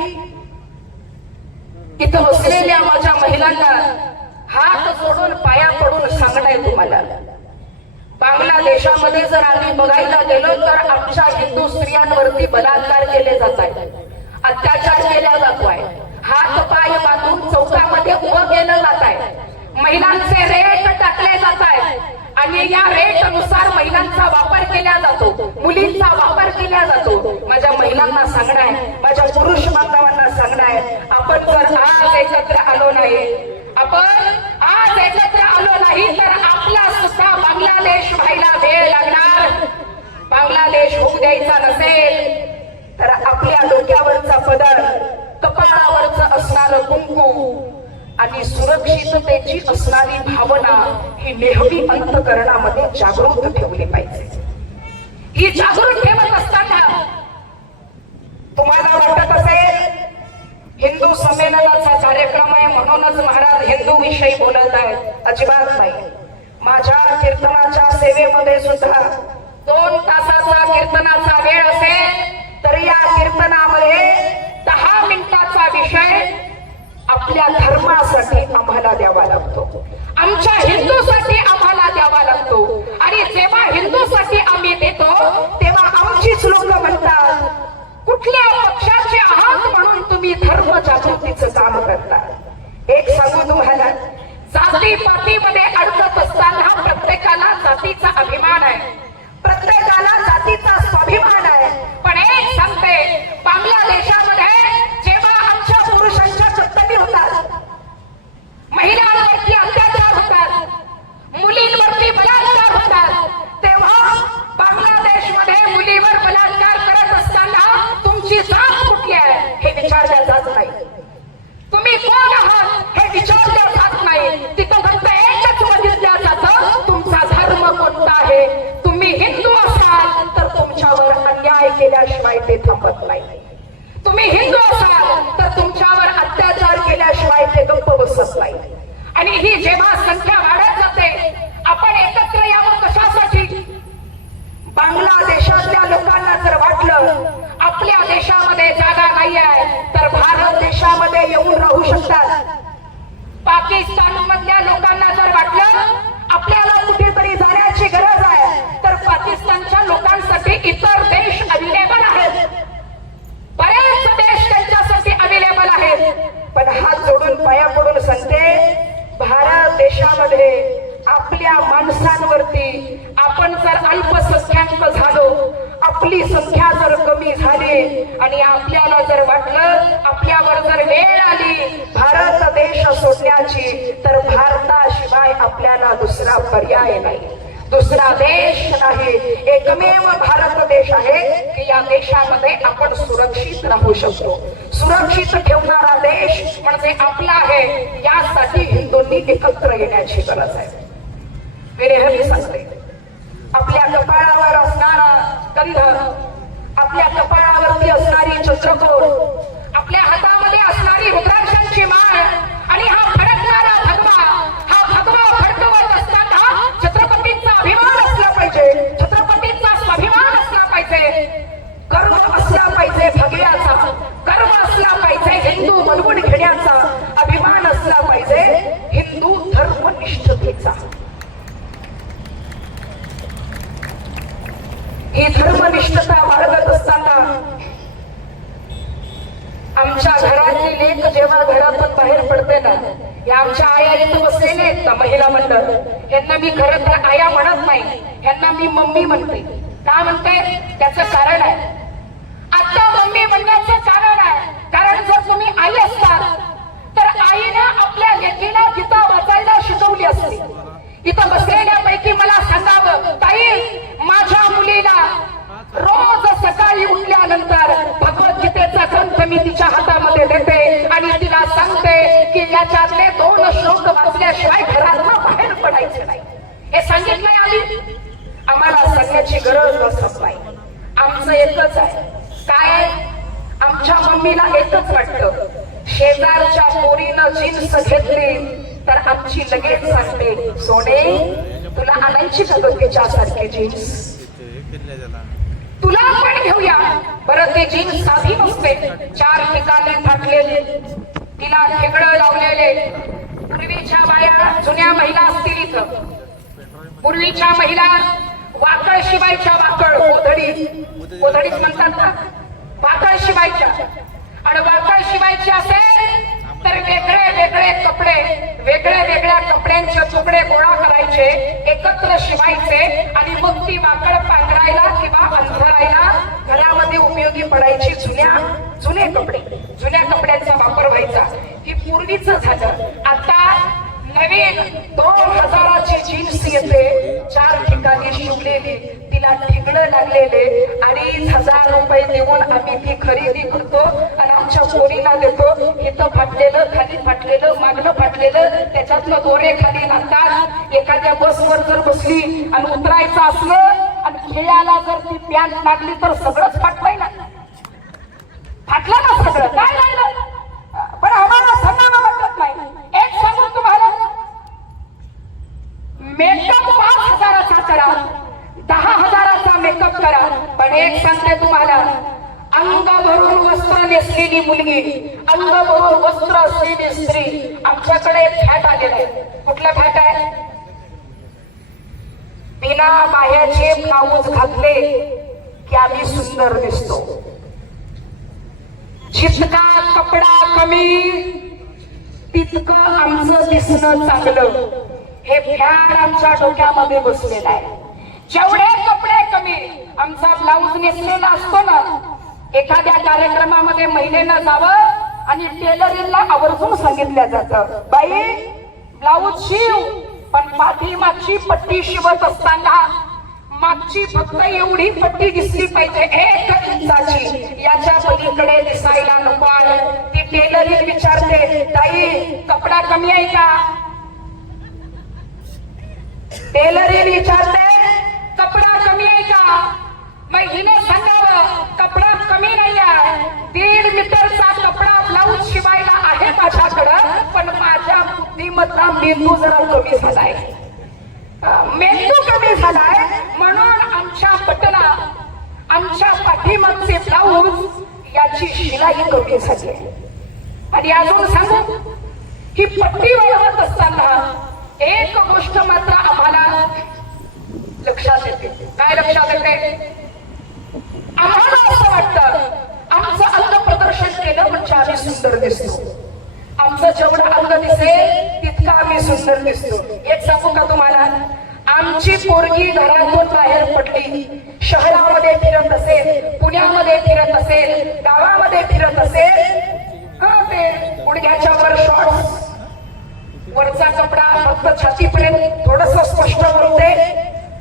इथं बसलेल्या माझ्या महिलांना हात जोडून पाया पडून सांगणं तुम्हाला, बांगलादेशामध्ये जर आम्ही बघायला गेलो तर आमच्या हिंदू स्त्रियांवरती बलात्कार केले जात आहेत, अत्याचार केला जातो आहे, हात पाय बांधून चौकामध्ये उभं केलं जात आहे, महिलांचे रेट टाकले जात आहेत. आणि या रेट नुसार महिलांचा वापर केला जातो, मुलींचा वापर केला जातो. माझ्या महिलांना सांगणं आहे, माझ्या पुरुष बांधवांना सांगणं आहे, आपण जर आज एकत्र आलो नाही, आपण आज एकत्र आलो नाही तर आपला सुद्धा बांगलादेश व्हायला वेळ लागणार. बांगलादेश होऊ द्यायचा नसेल तर आपल्या डोक्यावरचा पदर, कपाळावरचं असणारं कुंकू आणि सुरक्षिततेची असणारी भावना ही नेहमी अंतःकरणामध्ये जागृत ठेवली पाहिजे. ही जागृत ठेवत असताना तुम्हाला वाटत असेल हिंदू संमेलनाचा कार्यक्रम आहे म्हणूनच महाराज हिंदू विषयी बोलत आहेत, अजिबात नाही. माझ्या कीर्तनाच्या सेवेमध्ये सुद्धा 2 तासाचा कीर्तनाचा वेळ असेल तर या कीर्तनामध्ये 10 मिनिटाचा विषय आपल्या धर्मासाठी आम्हाला द्यावा लागतो, आमच्या हिंदूसाठी आम्हाला द्यावा लागतो. आणि जेव्हा हिंदूसाठी आम्ही देतो तेव्हा आमचीच लोक म्हणतात, कुठल्या पक्षाचे आहात म्हणून तुम्ही धर्म जागृतीचं काम करता. एक सांगू तुम्हाला, जातीपातीमध्ये अडकत असताना प्रत्येकाला जातीचा अभिमान आहे, प्रत्येकाला जातीचा स्वाभिमान आहे. पण एक सांगते, बांगलादेशामध्ये जेव्हा आमच्या पुरुषांच्या कत्तली होतात, महिलांवरती अत्याचार होतात, मुलींवरती बलात्कार होतात, तेव्हा बांगलादेशमध्ये मुलीवर बलात्कार करत असताना तुमची जात कुठली आहे हे विचारल्या जात नाही, तुम्ही कोण आहात हे विचारल्या जात नाही. तिथं फक्त एकच बघितल्या जातं, तुमचा धर्म कोणता आहे. तुम्ही हिंदू असाल तर तुमच्यावर अन्याय केल्याशिवाय ते थांबत नाही, तुम्ही हिंदू असाल तर तुमच्यावर अत्याचार केल्याशिवाय ते गप्प बसत नाही. आणि ही जेव्हा संख्या वाढत जाते, आपण एकत्र यावं कशासाठी. बांगलादेशातल्या लोकांना जर वाटलं आपल्या देशामध्ये जागा नाही आहे तर भारत देशामध्ये येऊन राहू शकतात. पाकिस्तान मधल्या लोकांना जर वाटलं आपल्याला कुठेतरी जाण्याची गरज आहे तर पाकिस्तानच्या लोकांसाठी इतर देश अवेलेबल आहेत, बरेच देश त्यांच्यासाठी अवेलेबल आहेत. पण हात जोडून पाया पडून सांगते, भारत देशामध्ये आपल्या माणसांवरती आपण जर अल्पसंख्याक झालो, आपली संख्या जर कमी झाली आणि आपल्याला जर वाटलं आपल्यावर जर वेळ आली भारत देश सोडण्याची तर भारताशिवाय आपल्याला दुसरा पर्याय नाही, दुसरा देश नाही. एकमेव भारत देश आहे की या देशामध्ये आपण सुरक्षित राहू शकतो, सुरक्षित ठेवणारा देश म्हणजे आपला आहे, यासाठी हिंदूंनी एकत्र येण्याची गरज आहे. मी नेहमी सांगते, आपल्या कपाळावर असणारा गंध, आपल्या कपाळावरती असणारी चंद्रकोर, आपल्या हातामध्ये असणारी रुद्राक्षांची माळ आणि हा फडकणारा भगवा, हा भगवा फडकवत असताना छत्रपतींचा अभिमान असला पाहिजे, छत्रपतींचा स्वाभिमान असला पाहिजे, गर्व असला पाहिजे भगव्याचा, गर्व असला पाहिजे हिंदू बनवून घेण्याचा, अभिमान असला पाहिजे हिंदू धर्मनिष्ठतेचा. ही धर्मनिष्ठता बाळगत असताना आमच्या घरातली लेक जेव्हा घरातून बाहेर पडते ना, या आमच्या आया इथं बसलेले आहेत ना महिला मंडळ, यांना मी खरं तर आया म्हणत नाही, यांना मी मम्मी म्हणते. का म्हणते? त्याचं कारण आहे. आता मम्मी म्हणण्याचं कारण आहे, कारण जर तुम्ही आई असतात तर आईनं आपल्या लेकीला गीता वाचायला शिकवली असती. इथं बसलेल्यापैकी मला सांगावं, ताई माझ्या मुलीला रोज सकाळी उठल्यानंतर भगवद्गीतेचा ग्रंथ मी तिच्या हातामध्ये देते आणि तिला सांगते की याच्यातले 2 श्लोक वाचल्याशिवाय घरातून बाहेर पडायचे नाही. हे सांगितलंय आम्ही, आम्हाला सांगण्याची गरज नसत नाही. आमचं एकच आहे. काय? आमच्या मम्मीला एकच वाटतं, शेजारच्या पोरीनं जीन्स घेतली तर आमची लगेच सांगते, सोने तुला आणायची का त्याच्यासारखी जीन्स, तुला पण घेऊया. बरं ते जीन्स साधी नसते, 4 ठिकाणी फाटलेले, तिला ठेगडं लावलेले. पूर्वीच्या बाया, जुन्या महिला असतील इथं, पूर्वीच्या महिला वाकळ शिवायच्या, वाकळ कोथडीच म्हणतात ना, वाकळ शिवायच्या. आणि वाकळ शिवायची असेल तर वेगळे वेगळे कपडे, वेगळ्या वेगळ्या कपड्यांचे तुकडे गोळा करायचे, एकत्र शिवायचे आणि मग ती वाकळ पांघरायला किंवा अंथरायला घरामध्ये उपयोगी पडायची. जुने कपडे, जुन्या कपड्यांचा वापर व्हायचा. ही पूर्वीच झालं. आता नवीन 2000ची जीन्स येते, 4 ठिकाणी शिवलेली, तिला ठिगडं लागलेले, 2500 रुपये देऊन आम्ही ती खरेदी करतो आणि आमच्या पोरीला देतो. इथं फाटलेलं, खाली फाटलेलं, मागणं फाटलेलं, त्याच्यातलं दोरे खाली लागतात. एखाद्या बसवर जर बसली आणि उतरायचं असलं आणि खेळायला जर ती पॅन्ट लागली तर सगळंच फाटलंय ना, फाटलं ना सगळं. काय लागलं? पण आम्हाला सांगावं वाटत नाही. एक सांगू तुम्हाला, मेकअप 5000चा करा, 10,000चा मेकअप करा, पण एक सांगते तुम्हाला, अंग भरून वस्त्र नेसलेली मुलगी, अंग भरून वस्त्र असलेली स्त्री, आमच्याकडे फॅट आलेला आहे. कुठला फॅट आहे? बिना बाह्याचे ब्लाऊज घातले की आम्ही सुंदर दिसतो. जितका कपडा कमी तितकं आमचं दिसणं चांगलं. हे फॅट आमच्या डोक्यामध्ये बसलेलं आहे. जेवढे कपडे कमी, आमचा ब्लाऊज नेसलेला असतो ना, एखाद्या कार्यक्रमामध्ये महिलेनं जावं आणि टेलरिंगला आवर्जून सांगितलं जातं, बाई ब्लाऊज शिव, पण पाठीमागची पट्टी शिवत असताना मागची फक्त एवढी पट्टी दिसली पाहिजे, 1 इंचाची, याच्या पलीकडे दिसायला नको. ती टेलरिंग विचारते, ताई कपडा कमी आहे का? टेलरिंग विचारते, कपडा कमी आहे का? मग हिने सांगावं, कपडा कमी नाही आहे, 1.5 मीटरचा कपडा ब्लाऊज शिवायला आहे माझ्याकडं, पण माझ्या बुद्धीमधला मेंदू जरा कमी झालाय, मेंदू कमी झालाय, म्हणून आमच्या पटना, आमच्या पाठीमागचे ब्लाऊज याची शिलाई कमी झाली. आणि अजून सांगू, ही पट्टी वाढवत असताना एक गोष्ट मात्र आम्हाला लक्षात येते. काय लक्षात येते? आम्हाला असं वाटतं आमचं अंग प्रदर्शन केलं म्हणजे आम्ही सुंदर दिसतो. आमचं जेवढं अंग दिसेल तितकं आम्ही सुंदर दिसतो. एक सांगू का तुम्हाला, आमची पोरगी घरातून बाहेर पडली, शहरामध्ये फिरत असेल, पुण्यामध्ये फिरत असेल, गावामध्ये फिरत असेल, ते गुडघ्याच्या वर शॉर्ट्स, वरचा कपडा फक्त छातीपर्यंत थोडस स्पष्ट बोलते,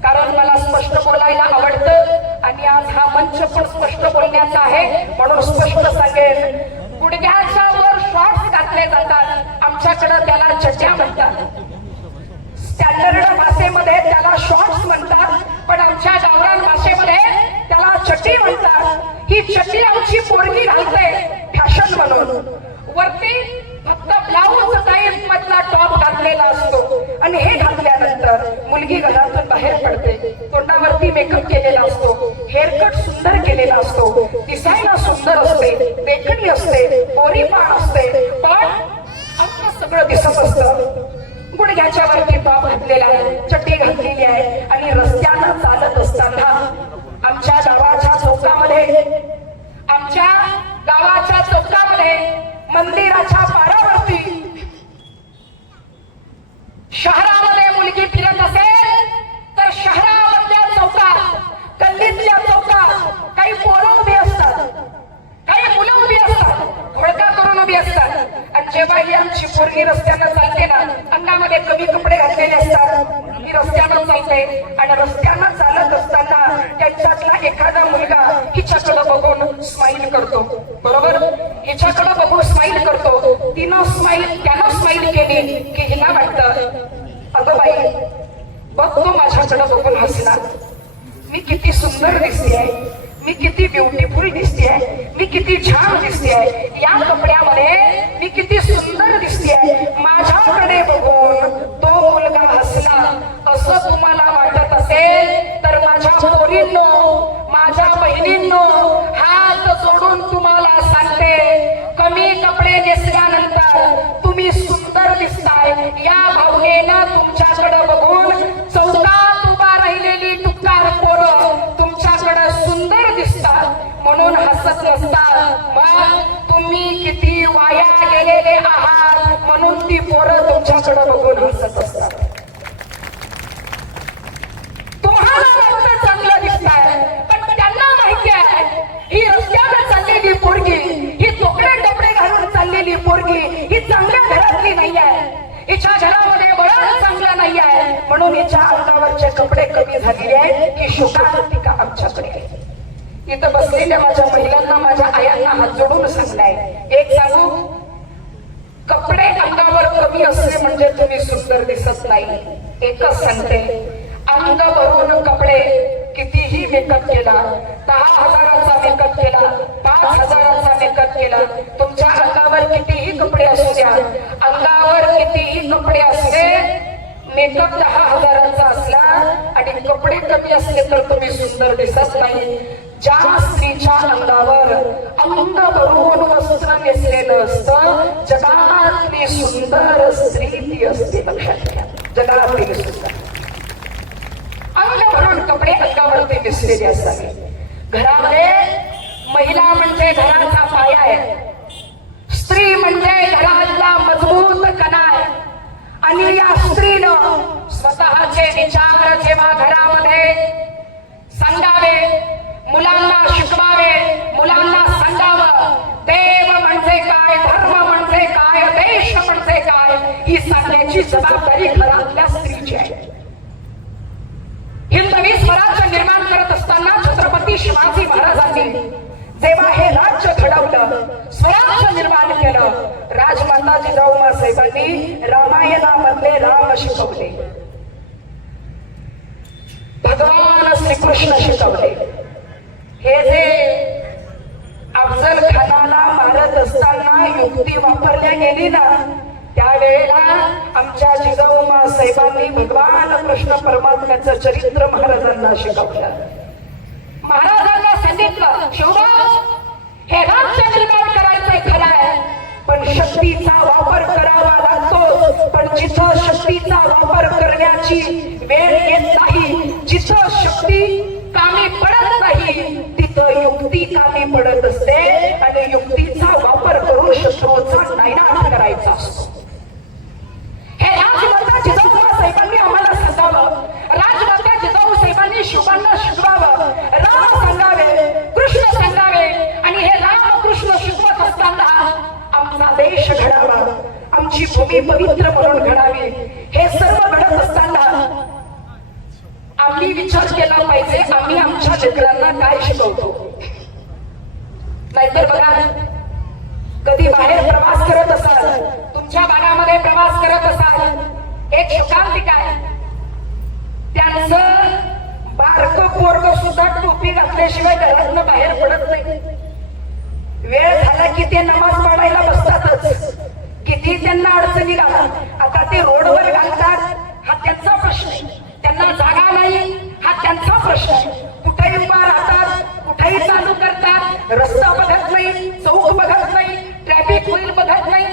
कारण मला स्पष्ट बोलायला आवडतं आणि आज हा मंच पण स्पष्ट बोलण्याचा आहे, म्हणून स्पष्ट सांगेन. गुडघ्याच्या वर शॉर्ट्स घातले जातात, आमच्याकडे त्याला चड्ड्या म्हणतात. स्टँडर्ड भाषेमध्ये त्याला शॉर्ट्स म्हणतात, पण आमच्या गावरान भाषेमध्ये त्याला चड्डी म्हणतात. ही चड्डी आमची पोरगी घालते फॅशन म्हणून. वरती फक्त ब्लाऊज टाईप मधला टॉप घातलेला असतो आणि हे घातल्यानंतर मुलगी घरातून बाहेर पडते. तोंडावरती मेकअप केलेला असतो, हेअरकट सुंदर केलेला असतो, दिसायला सुंदर असते, देखणी असते, गोरीपान असते, पण आमचं सगळं दिसत असतं. गुडघ्याच्या वरती टॉप घातलेला आहे, चड्डी घातलेली आहे आणि रस्त्यानं चालत असताना आमच्या गावाच्या चौकामध्ये मंदिराच्या पारावरती शहरामध्ये मुलगी फिरत असेल तर शहरामधल्या चौकात, गल्लीतल्या चौकात काही पोरं उभी असतात, काही मुलं उभी असतात, घोडका करून उभी असतात. आणि जेव्हा ही आमची पोरगी रस्त्यानं चालते ना, अंगामध्ये कमी कपडे घातलेले असतात, ही रस्त्यानं चालते आणि रस्त्यानं चालत असताना त्यांच्यातला एखादा मुलगा हिच्याकडे बघून स्माइल करतो. बरोबर, हिच्याकडे बघून स्माइल करतो. त्यानं स्माइल केली की हिला वाटतं, अगं बाई बघ तो माझ्याकडे बघून हसला, मी किती सुंदर दिसते, मी किती ब्युटिफुल दिसते, मी किती छान दिसते, या कपड्यामध्ये मी किती सुंदर दिसते, माझ्याकडे बघून तो मुलगा हसला. असं तुम्हाला वाटत असेल तर माझ्या पोरींनो, माझ्या बहिणींनो, हात जोडून तुम्हाला सांगते, कमी कपडे नेसल्यानंतर तुम्ही सुंदर दिसताय. या भावनेनं तुमच्याकडे बघून चौकात उभा राहिलेली टुकार पोरं तुमच्याकडे सुंदर दिसतात म्हणून हसत नसतात. मग तुम्ही किती वाया गेलेले आहात म्हणून ती पोरं तुमच्याकडे बघून हसत असतात. तुम्हाला वाटतं चांगलं दिसतंय, पण त्यांना माहिती आहे ही रस्त्यावर चाललेली पोरगी, ही तोकडे डबडे घालून चाललेली पोरगी ही चांगल्या घरातली नाही आहे, हिच्या घरामध्ये वळण चांगला नाही आहे, म्हणून हिच्या अंगावरचे कपडे कमी झालेले आहेत. ही शोकांतिका आमच्याकडे आहे. इथं बसलेल्या माझ्या महिलांना, माझ्या आयांना हात जोडून सांगलाय, एक सांगू, कपडे अंगावर कमी असले म्हणजे तुम्ही सुंदर दिसत नाही. एकच सांगते, अंग भरून कपडे कितीही मेकअप केला, 10,000चा मेकअप केला, 5,000चा मेकअप केला, तुमच्या अंगावर कितीही कपडे असू द्या, अंगावर कितीही कपडे असले, मेकअप 10,000चा असला आणि कपडे कमी असले तर तुम्ही सुंदर दिसत नाही. ज्या स्त्रीच्या अंगावर अंग भरून वस्त्र नेसलेलं असतं, जगातली सुंदर स्त्री ती असते. लक्षात घ्या, जगातली सुंदर अंग भरून कपडे अंगावरती नेसलेले असावे. घरामध्ये महिला म्हणजे घराचा पाया आहे, स्त्री म्हणजे घरातला मजबूत कणा आहे. आणि या स्त्रीनं स्वतःचे विचार जेव्हा घरामध्ये सांगावे, मुलांना शिकवावे, मुलांना सांगावं, देव म्हणजे काय, धर्म म्हणजे काय, देश म्हणजे काय, ही सांगण्याची जबाबदारी घरातल्या स्त्रीची आहे. हिंदवी स्वराज्य निर्माण करत असताना छत्रपती शिवाजी महाराजांनी जेव्हा हे राज्य घडवलं, स्वराज्य निर्माण केलं, राजमाता जिजाऊ साहेबांनी रामायणामधले राम शिकवले, भगवान श्रीकृष्ण शिकवले. हे जे अफजल खानाला मारत असताना युक्ती वापरल्या गेली ना, त्यावेळेला आमच्या जिजाऊ साहेबांनी भगवान कृष्ण परमात्म्याचं चरित्र महाराजांना शिकवलं. महाराजांना सांगितलं, शिवबा हे राज्य निर्माण करायचंय खरं आहे, पण शक्तीचा वापर करावा लागतो. पण जिथं शक्तीचा वापर करण्याची वेळ येत नाही, जिथं शक्ती कामी पडत नाही, तिथं युक्ती कामी पडत असते आणि युक्तीचा वापर करून शत्रूचा नायनाट करायचा असतो. हे राजमाता जिजाऊ साहेबांनी आम्हाला सांगावं, राजमाता जिजाऊ साहेबांनी शिवांना शिकवावं, राम सांगावे, कृष्ण सांगावे. आणि हे राम कृष्ण शिकवत असताना आमचा देश घडावा, आमची भूमी पवित्र म्हणून घडावी. हे सर्व घडत असताना आम्ही विचार केला पाहिजे, आम्ही आमच्या लेकरांना काय शिकवतो. नाहीतर बघा, कधी बाहेर प्रवास करत असाल, तुमच्या भागामध्ये प्रवास करत असाल, एक एकांतिक आहे, त्यांचं बारकं पोरगं सुद्धा टोपी घातल्याशिवाय घरातनं बाहेर पडत नाही. वेळ झाला की ते नमाज पाडायला बसतातच. किती त्यांना अडचणी घाला, आता ते रोडवर घालतात हा त्यांचा प्रश्न आहे, त्यांना जागा नाही हा त्यांचा प्रश्न आहे. कुठेही उभा राहतात, कुठेही चालू करतात, रस्ता बघत नाही, चौक बघत नाही, ट्रॅफिक होईल बघत नाही.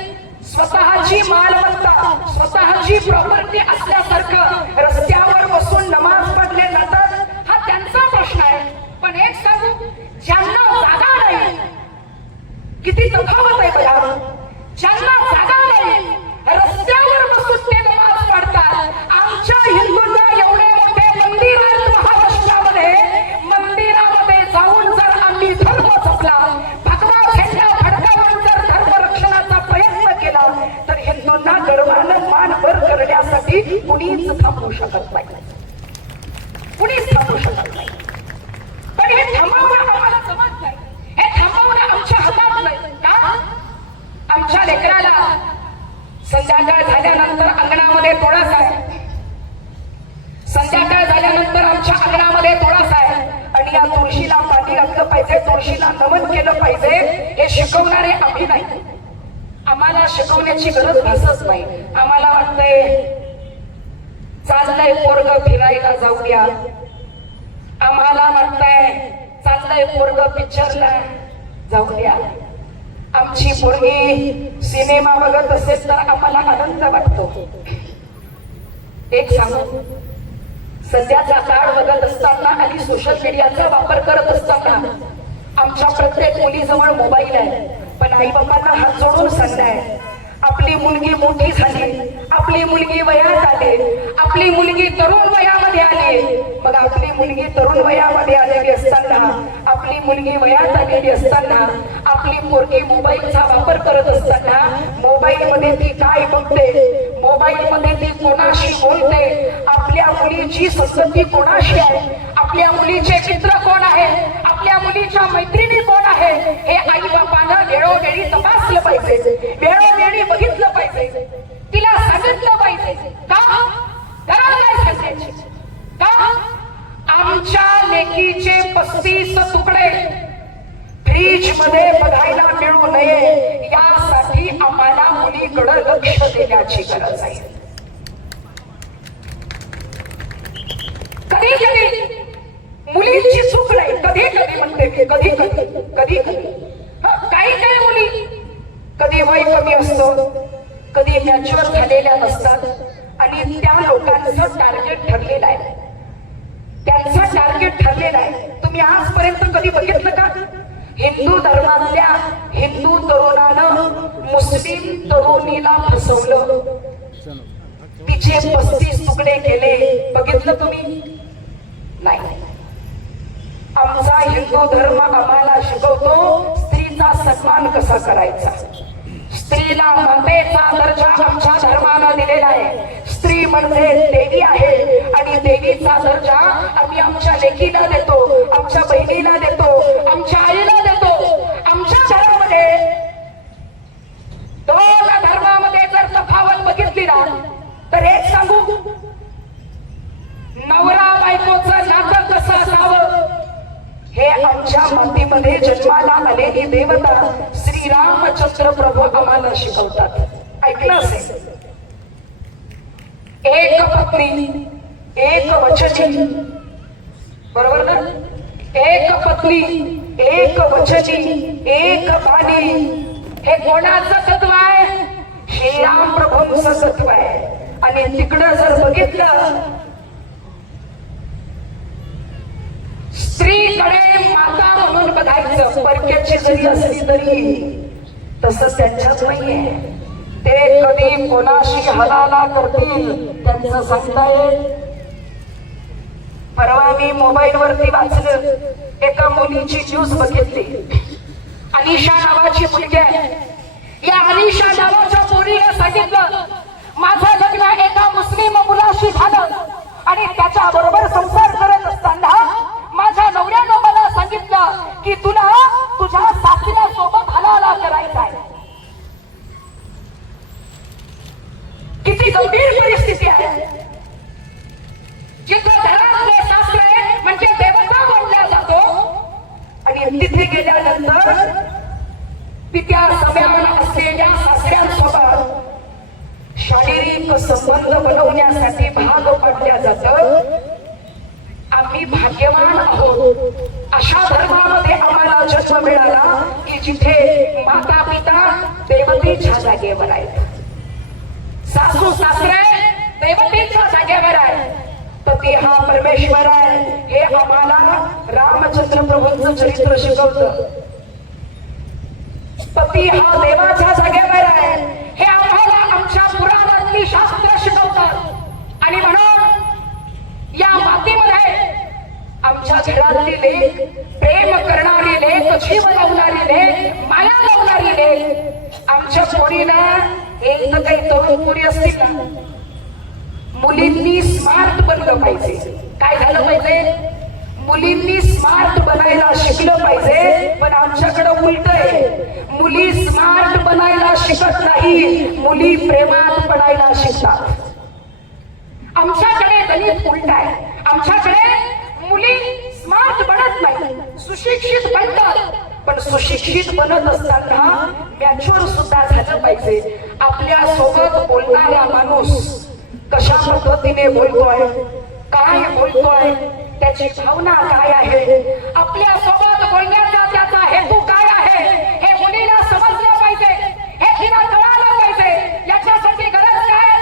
स्वतःची मालमत्ता, स्वतःची प्रॉपर्टी असल्यासारखं रस्त्यावर बसून नमाज पडले जातात हा त्यांचा प्रश्न आहे. पण एक सांगू, ज्यांना जागा नाही, किती तफावत आहे बघा, ज्यांना जागा नाही रस्त्यावर बसून ते नमाज पडतात. आमच्या हिंदूंना एवढे मोठे मंदिर आहेत महाराष्ट्रामध्ये, मंदिरामध्ये जाऊन जर आम्ही धर्म जपला, भगवा झेंडा फडकावून जर धर्मरक्षणाचा प्रयत्न केला, तर हिंदूंना गर्वानं मान वर करण्यासाठी कुणीच थांबवू शकत नाही, कुणीच थांबवू शकत नाही. पण हे थांबवणं आम्हाला जमत नाही, हे थांबवणं आमच्या हातात नाही. का? आमच्या लेकराला संध्याकाळ झाल्यानंतर अंगणामध्ये थोडासा आहे, संध्याकाळ झाल्यानंतर आमच्या अंगणामध्ये थोडासा आहे, आणि या तुळशीला पाणी घातलं पाहिजे, तुळशीला नमन केलं पाहिजे, हे शिकवणारे आम्ही नाही. आम्हाला शिकवण्याची गरज भासत नाही. आम्हाला वाटतंय चाललंय पोरग फिरायला जाऊया, आम्हाला वाटतंय चाललंय पोरग पिक्चरला जाऊया, आमची पोरगी सिनेमा बघत असेल तर आम्हाला आनंद वाटतो. एक सांगू, सध्याचा काळ बघत असताना आणि सोशल मीडियाचा वापर करत असताना आमच्या प्रत्येक मुलीजवळ मोबाईल आहे. पण आई बाबांना हात जोडून सांगताय, आपली मुलगी मोठी झाली, आपली मुलगी वयात आली, आपली मुलगी तरुण वयामध्ये आली, मग आपली मुलगी तरुण वयामध्ये आलेली असताना, आपली मुलगी वयात आलेली असताना, आपली पोरगी मोबाईलचा वापर करत असताना, मोबाईल मध्ये ती काय बघते, मोबाईल मध्ये ती कोणाशी बोलते, आपल्या मुलीची संस्कृती कोणाशी आहे, आपल्या मुलीचे मित्र कोण आहे, आपल्या मुलीच्या मैत्रिणी कोण आहे, हे आई बाबांना वेळोवेळी तपासलं पाहिजे, वेळोवेळी बघितलं पाहिजे, तिला सांगितलं पाहिजे. का? काय सांगायचे? का? आमच्या लेकीचे 35 तुकडे फ्रीज मध्ये बघायला मिळू नये यासाठी आम्हाला मुलीकडे लक्ष देण्याची गरज आहे. कधी कधी मुलींची चूक नाही, कधी कधी म्हणते मी, कधी कधी कधी कधी काही काही मुली कधी वय कमी असतं, कधी मॅच्युअर झालेल्या नसतात, आणि त्या लोकांचं टार्गेट ठरलेलं आहे, त्यांचं टार्गेट ठरलेलं आहे. तुम्ही आजपर्यंत कधी बघितलं का हिंदू धर्मातल्या हिंदू तरुणानं मुस्लिम तरुणीला फसवलं, तिचे 35 तुकडे केले, बघितलं तुम्ही? नाही. आमचा हिंदू धर्म आम्हाला शिकवतो स्त्रीचा सन्मान कसा करायचा, स्त्रीला मातेचा दर्जा आमच्या धर्माला दिलेला आहे. स्त्री म्हणजे देवी आहे, आणि देवीचा दर्जा आम्ही आमच्या लेकीला देतो, आमच्या बहिणीला देतो, आमच्या आईला देतो. आमच्या धर्मामध्ये, दोन धर्मामध्ये जर तफावत बघितली ना, तर एक सांगू, नवरा बायकोचं नातं कसं असावं हे आमच्या मातीमध्ये जन्माला आलेली देवता श्रीरामचंद्र प्रभू आम्हाला शिकवतात. ऐकलं असेल, एक पत्नी एक वचनी, बरोबर ना? एक पत्नी एक वचनी एक बाणी, हे कोणाचं तत्व आहे? श्रीराम प्रभूंचं तत्व आहे. आणि तिकडं जर बघितलं, स्त्रीकडे माता म्हणून बघायचं, परक्याची जरी असली तरी, तसं त्यांच्यात नाहीये. ते कधी कोणाशी हलाला करतील त्यांचं सांगता येईल. परवा मी मोबाईल वरती वाचलं, एका मुलीची न्यूज बघितली. अनिशा नावाची मुलगी आहे. या अनिशा नावाच्या पोरीला सांगितलं, माझं लग्न एका मुस्लिम मुलाशी झालं, आणि त्याच्या बरोबर संसार करत असताना माझ्या नवऱ्यानं मला सांगितलं की तुला तुझ्या सासऱ्यासोबत हलाला करायचा आहे. तिथे गेल्यानंतर पित्या सभ्यान असलेल्या सासऱ्यांसोबत शारीरिक संबंध बनवण्यासाठी भाग पाडल्या जातं. आम्ही भाग्यवान आहोत, अशा धर्मामध्ये आम्हाला जन्म मिळाला की जिथे माता पिता देवतेच्या जागेवर आहेत, सासू सासरे देवतेच्या जागेवर आहेत, पती हा परमेश्वर आहे. हे आम्हाला रामचंद्र प्रभूंचं चरित्र शिकवतं. पती हा देवाच्या जागेवर आहे हे आम्हाला आमच्या पुराणातली शास्त्र शिकवतात. आणि म्हणून या मातीमध्ये आमच्या घरातली लेक, प्रेम करणारी लेक, जीव लावणारी लेक, माया लावणारी लेक, आमच्या पोरीनं एक काही तरुण पोरी असतील ना, मुलींनी स्मार्ट बनलं पाहिजे. काय झालं पाहिजे? मुलींनी स्मार्ट बनायला शिकलं पाहिजे. पण आमच्याकडं उलट आहे, मुली स्मार्ट बनायला शिकत नाही, मुली प्रेमात पडायला शिकतात. आमच्याकडे गणित उलट आहे. आमच्याकडे मुली स्मार्ट बनत नाही, सुशिक्षित बनतात. पण सुशिक्षित बनत असताना मॅच्युअर सुद्धा झालं पाहिजे. आपल्या सोबत बोलणारा माणूस कशा पद्धतीने बोलतोय, काय बोलतोय, त्याची भावना काय आहे, आपल्या सोबत बोलण्याचा त्याचा हेतू काय आहे, हे मुलीला समजलं पाहिजे, हे तिला कळालं पाहिजे. याच्यासाठी गरज काय?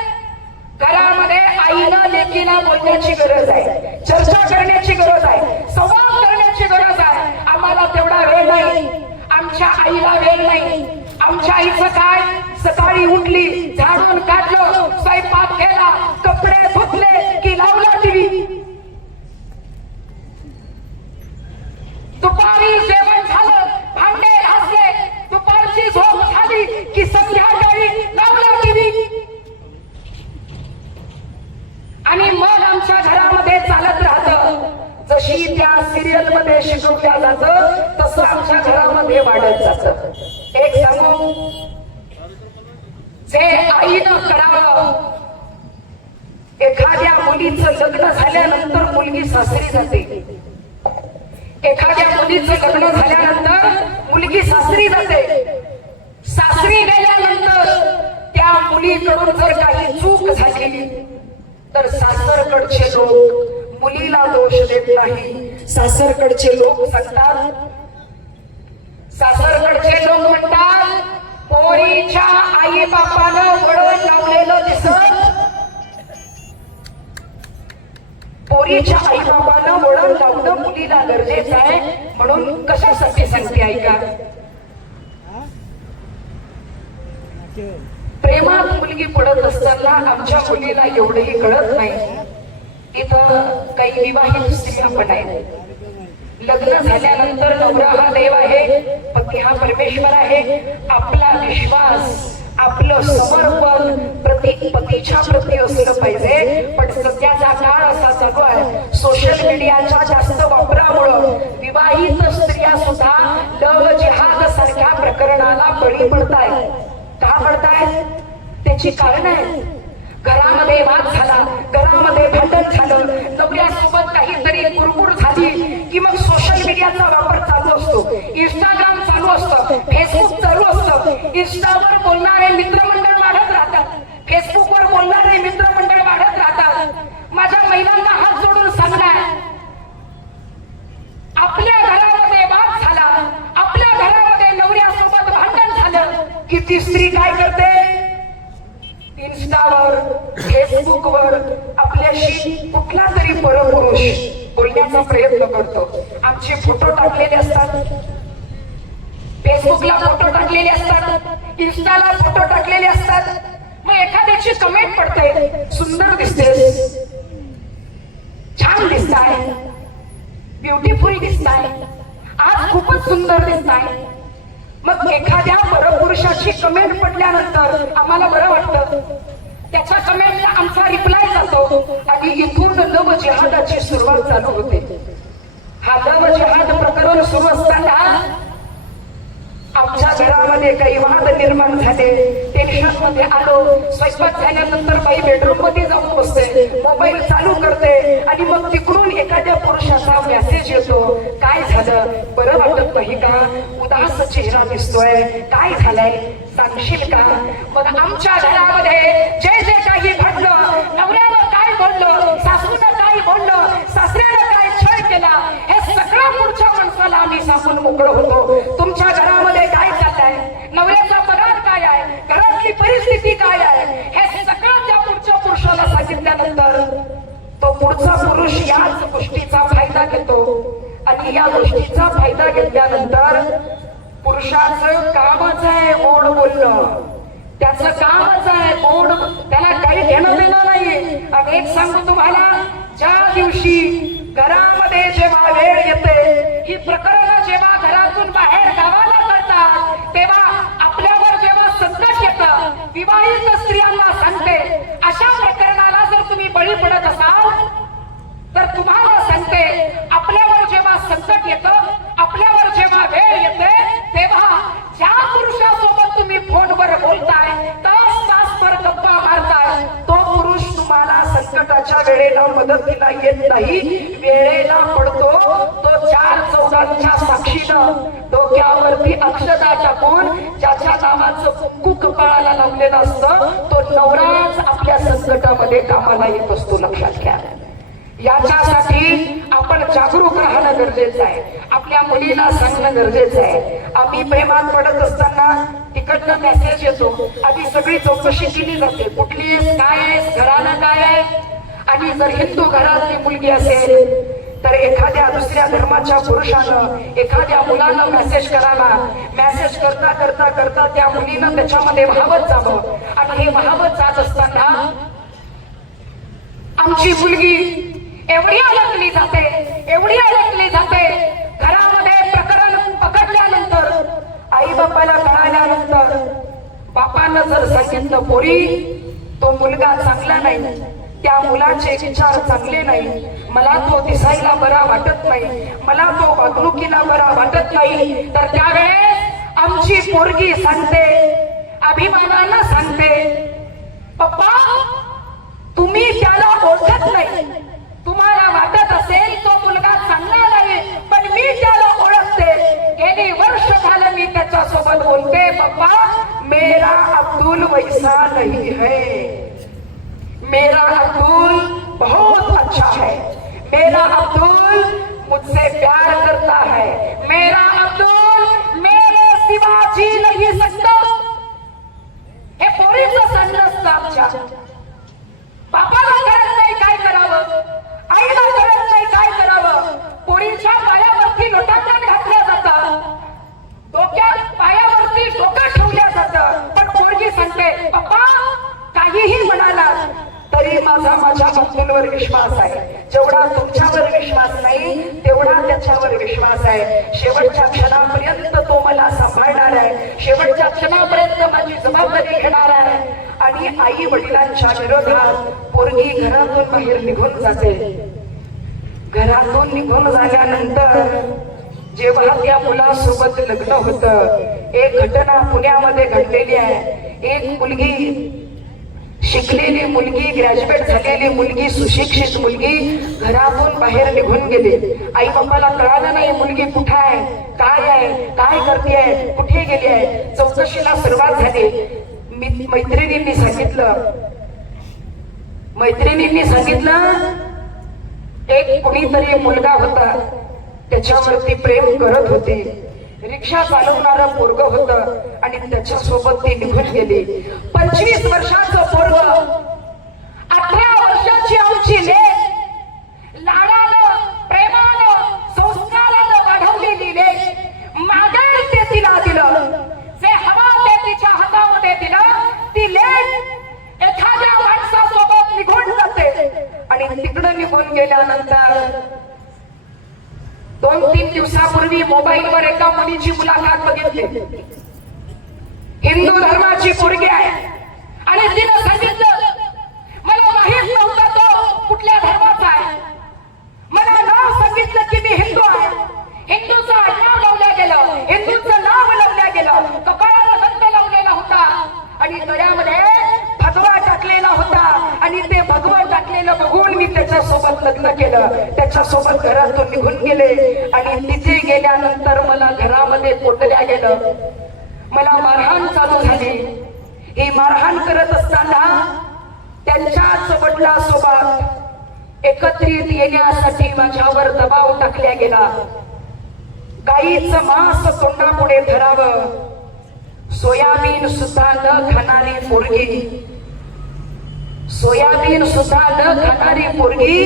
घरामध्ये आईला लेकीला बोलण्याची गरज आहे, चर्चा करण्याची गरज आहे, संवाद करण्याची गरज आहे. आम्हाला तेवढा वेळ नाही, आमच्या आईला वेळ नाही. आमच्या आईचं काय? सकाळी उठली, झाडून काढलं, स्वयंपाक केला, कपडे धुतले की लावला टीव्ही. दुपारी जेवण झालं, भांडे घासले, दुपारची झोप झाली की संध्याकाळी लावला टीव्ही. आणि मग आमच्या घरामध्ये चालत राहतं. जशी त्या सिरियल मध्ये शिकवल्या जातं तसं आमच्या घरामध्ये वाढत जातं. एक सांगू, जे आईनं करावं, एखाद्या मुलीचं लग्न झाल्यानंतर मुलगी सासरी जाते. एखाद्या मुलीचं लग्न झाल्यानंतर मुलगी सासरी जाते. सासरी गेल्यानंतर त्या मुलीकडून जर काही चूक झाली तर सासरकडचे लोक मुलीला दोष देत नाही. सासरकडचे लोक सांगतात, सासरकडचे लोक म्हणतात, पोरीच्या आई बापानं वळण लावलेलं दिसत, पोरीच्या आई बाबानं वळण लावणं मुलीला गरजेचं आहे. म्हणून कशासाठी सांगते ऐका, प्रेमात मुलगी पडत असताना आमच्या मुलीला एवढंही कळत नाही. इथं काही विवाहित स्त्रिया पण आहेत. लग्न झाल्यानंतर नवरा हा देव आहे, पती हा परमेश्वर आहे. आपला विश्वास, आपलं समर्पण पतीच्या प्रती असलं पाहिजे. पण सध्याचा काळ असा चालू आहे, सोशल मीडियाच्या जास्त वापरामुळं विवाहित स्त्रिया सुद्धा लव जिहाद सारख्या प्रकरणाला बळी पडतायत. का पडतायत? त्याची कारण आहे. घरामध्ये वाद झाला, घरामध्ये भांडण झालं, नवऱ्यासोबत काहीतरी कुरकुर झाली की मग सोशल मीडियाचा वापर चालू असतो, इंस्टाग्राम चालू असतं, फेसबुक चालू असतं. इंस्टावर बोलणारे मित्रमंडळ वाढत राहतात, फेसबुकवर बोलणारे मित्रमंडळ वाढत राहतात. माझ्या महिलांना हात जोडून सांगणार, आपल्या घरामध्ये वाद झाला, आपल्या घरामध्ये नवऱ्यासोबत भांडण झालं की ती स्त्री काय करते? इंस्टावर, फेसबुकवर आपल्याशी कुठला तरी परपुरुष बोलण्याचा प्रयत्न करतो. आमचे फोटो टाकलेले असतात, फेसबुकला फोटो टाकलेले असतात, इंस्टाला फोटो टाकलेले असतात. मग एखाद्याची कमेंट पडते, सुंदर दिसतेस, छान दिसताय, ब्युटिफुल दिसताय, आज खूपच सुंदर दिसताय. मग एखाद्या परपुरुषाची कमेंट पडल्यानंतर आम्हाला बरं वाटतं, त्याच्या कमेंटला आमचा रिप्लाय जातो आणि इथून लव जिहादाची सुरुवात चालू होते. हा लव जिहाद प्रकरण सुरू असताना आमच्या घरामध्ये काही वाद निर्माण झाले, टेन्शन मध्ये आलो, स्वयंपाक झाल्यानंतर बाई बेडरूम मध्ये जाऊन बसते, मोबाईल चालू करते आणि मग तिकडून एखाद्या पुरुषाचा मेसेज येतो, काय झालं, बरं वाटत नाही का, उदास चेहरा दिसतोय, काय झालंय सांगशील का. मग आमच्या घरामध्ये जे जे काही घडलं, नवऱ्यानं काय बोललं, सासूनं काय बोललं, सासऱ्यानं काय छळ केला, हे सगळं पुढच्या माणसाला आम्ही सांगून मोकळं होतो. तुमच्या घरामध्ये काय चाललंय, नवऱ्याचा पगार काय आहे, घरातली परिस्थिती काय आहे, हे सगळं त्या पुढच्या पुरुषाला सांगितल्यानंतर तो पुढचा पुरुष याच गोष्टीचा फायदा घेतो आणि या गोष्टीचा फायदा घेतल्यानंतर पुरुषाचं कामच आहे गोड बोलणं, त्याचं कामच आहे गोड, त्याला काही घेणं देणं नाही. आणि एक सांगू तुम्हाला, ज्या दिवशी घरामध्ये जेव्हा वेळ येते, ही प्रकरणं जेव्हा घरातून बाहेर गावाला कळतात, तेव्हा आपल्यावर जेव्हा संकट येतं, विवाहित स्त्रियांना सांगते, अशा प्रकरणाला जर तुम्ही बळी पडत असाल तर तुम्हाला सांगते, आपल्यावर जेव्हा संकट येतं, आपल्यावर जेव्हा वेळ येते, तेव्हा ज्या पुरुषासोबत तुम्ही फोनवर बोलताय, तास गप्पा मारताय, तो पुरुष तुम्हाला संकटाच्या वेळेला मदतीला येत नाही, वेळेला पडतो तो 4 चौघांच्या साक्षीनं डोक्यावरती अक्षता टाकून ज्याच्या नावाचं कुंकू कपाळाला लावलेलं असतं, तो नवराच आपल्या संकटामध्ये कामाला येत असतो, लक्षात घ्या. याच्यासाठी आपण जागरूक राहणं गरजेचं आहे, आपल्या मुलीला सांगणं गरजेचं आहे. आम्ही प्रेमात पडत असताना तिकडनं मेसेज येतो, आधी सगळी चौकशी केली जाते, कुठली आहेस, काय आहेस, घरानं काय आहे. आणि जर हिंदू घरातली मुलगी असेल तर एखाद्या दुसऱ्या धर्माच्या पुरुषानं एखाद्या मुलानं मेसेज करावा, मेसेज करता करता करता त्या मुलीनं त्याच्यामध्ये वाहवत जावं. आणि हे वाहवत जात असताना आमची मुलगी एवढी अडकली जाते, एवढी अडकली जाते, घरामध्ये प्रकरण पकडल्यानंतर, आई बापाला कळाल्यानंतर, बापानं जर सांगितलं पोरी तो मुलगा चांगला नाही, त्या मुलाचे विचार चांगले नाही, मला तो दिसायला बरा वाटत नाही, मला तो वागणुकीला बरा वाटत नाही, तर त्यावेळेस आमची पोरगी सांगते, अभिमानानं सांगते, पप्पा तुम्ही त्याला ओळखत नाही, तुम्हाला वाटत असेल तो मुलगा चांगला नाही, पण मी त्याला ओळखते, गेली वर्ष झालं मी त्याच्या सोबत बोलते, पप्पा मेरा अब्दुल वैसा नहीं है, मेरा अब्दुल बहुत अच्छा है, मेरा अब्दुल मुझसे प्यार करता है, मेरा अब्दुल मेरे सिवा जी नहीं सकता. हे पोरीचं सांगणं असतं आमच्या. बापाला कळत नाही काय करावं, आईला कळत नाही काय करावं, पोरीच्या पायावरती लोटांगण घातल्या जातं, डोक्यात पायावरती डोकं ठेवल्या जातं, पण पोरगी सांगते, पप्पा काहीही म्हणाला तरी माझ्या अब्दुलवर विश्वास आहे, जेवढा तुमच्यावर विश्वास नाही तेवढा त्याच्यावर विश्वास आहे, शेवटच्या क्षणापर्यंत तो मला सांभाळणार आहे, शेवटच्या क्षणापर्यंत माझी जबाबदारी घेणार आहे. आणि आई वडिलांच्या विरोधात पोरगी घरातून बाहेर निघून जाते. घरातून निघून झाल्यानंतर जेव्हा त्या मुलासोबत लग्न होतं, एक घटना पुण्यामध्ये घडलेली आहे. एक मुलगी, शिकलेली मुलगी, ग्रॅज्युएट झालेली मुलगी, सुशिक्षित मुलगी घरातून बाहेर निघून गेली. आई बाबाला कळालं नाही मुलगी कुठे आहे, काय करते, कुठे गेली आहे. चौकशीला सुरुवात झाली. मैत्रिणींनी सांगितलं एक कुणीतरी मुलगा होता, त्याच्यावरती प्रेम करत होती, रिक्षा चालवणारं पोरग होतं आणि त्याच्यासोबत ती निघून गेली. 25 वर्षाचं पोरग, 18 वर्षाची आमची लेक, लाडानं, प्रेमानं, संस्कारानं वाढवलेली लेक, मागेल ते तिला दिलं, जे हवा ते तिच्या हातामध्ये दिलं. ती लेक एखाद्या माणसासोबत निघून जाते आणि तिकडं निघून गेल्यानंतर 2-3 दिवसापूर्वी मोबाईलवर एका मुलीची मुलाखत बघितली. हिंदू धर्माची पोरगी आहे आणि तिनं सांगितलं, मला माहित नव्हतं तो कुठल्या धर्माचा आहे, मला नाव सांगितलं की मी हिंदू आहे, हिंदूचं नाव लावलं गेलं, हिंदूचं नाव लावलं गेलं, लग्न केलं, त्याच्यासोबत घरातून निघून गेले आणि तिथे गेल्यानंतर मला घरामध्ये पोटल्या गेलं, मला मारहाण चालू झाली. ही मारहाण करत असताना त्यांच्याच वडिलांसोबत एकत्रित येण्यासाठी माझ्यावर दबाव टाकला गेला. गाईचं मांस तोंडापुढे धरावं, सोयाबीन सुद्धा न खाणारी पोरगी, सोयाबीन सुद्धा न खाणारी पोरगी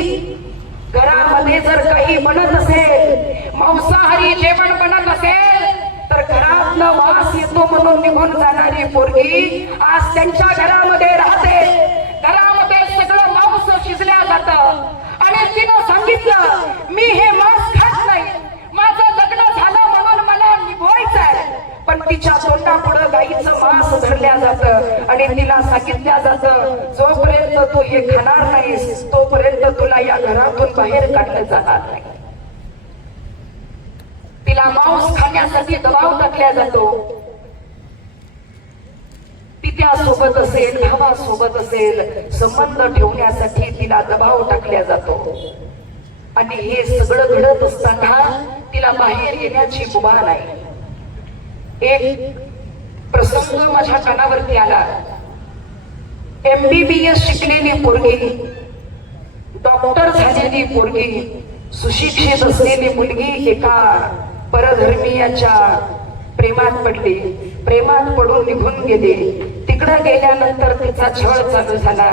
घरामध्ये जर काही बनत असेल, मांसाहारी जेवण बनत असेल तर घरातनं वास येतो म्हणून निघून जाणारी पोरगी आज त्यांच्या घरामध्ये राहते. घरामध्ये सगळं मांस शिजल्या जातं आणि तिनं सांगितलं मी हे मांस खात नाही, माझं लग्न झालं म्हणून मला निभवायचंय. पण तिच्या तोंडापुढं गाईचं मांस धरल्या जातं आणि तिला सांगितल्या जातं जोपर्यंत तू हे खाणार नाहीस तोपर्यंत तुला या घरातून बाहेर काढलं जाणार नाही. तिला मांस खाण्यासाठी दबाव टाकला जातो. पित्यासोबत असेल, भावासोबत असेल, संबंध ठेवण्यासाठी तिला दबाव टाकला जातो. आणि हे सगळं घडत असताना तिला बाहेर येण्याची मुभा नाही. एक प्रसंग माझ्या कानावरती आला. MBBS शिकलेली पोरगी, डॉक्टर झालेली पोरगी, सुशिक्षित असलेली मुलगी एका परधर्मीयाच्या प्रेमात पडली. प्रेमात पडून निघून गेली. तिकडं गेल्यानंतर तिचा छळ चालू झाला.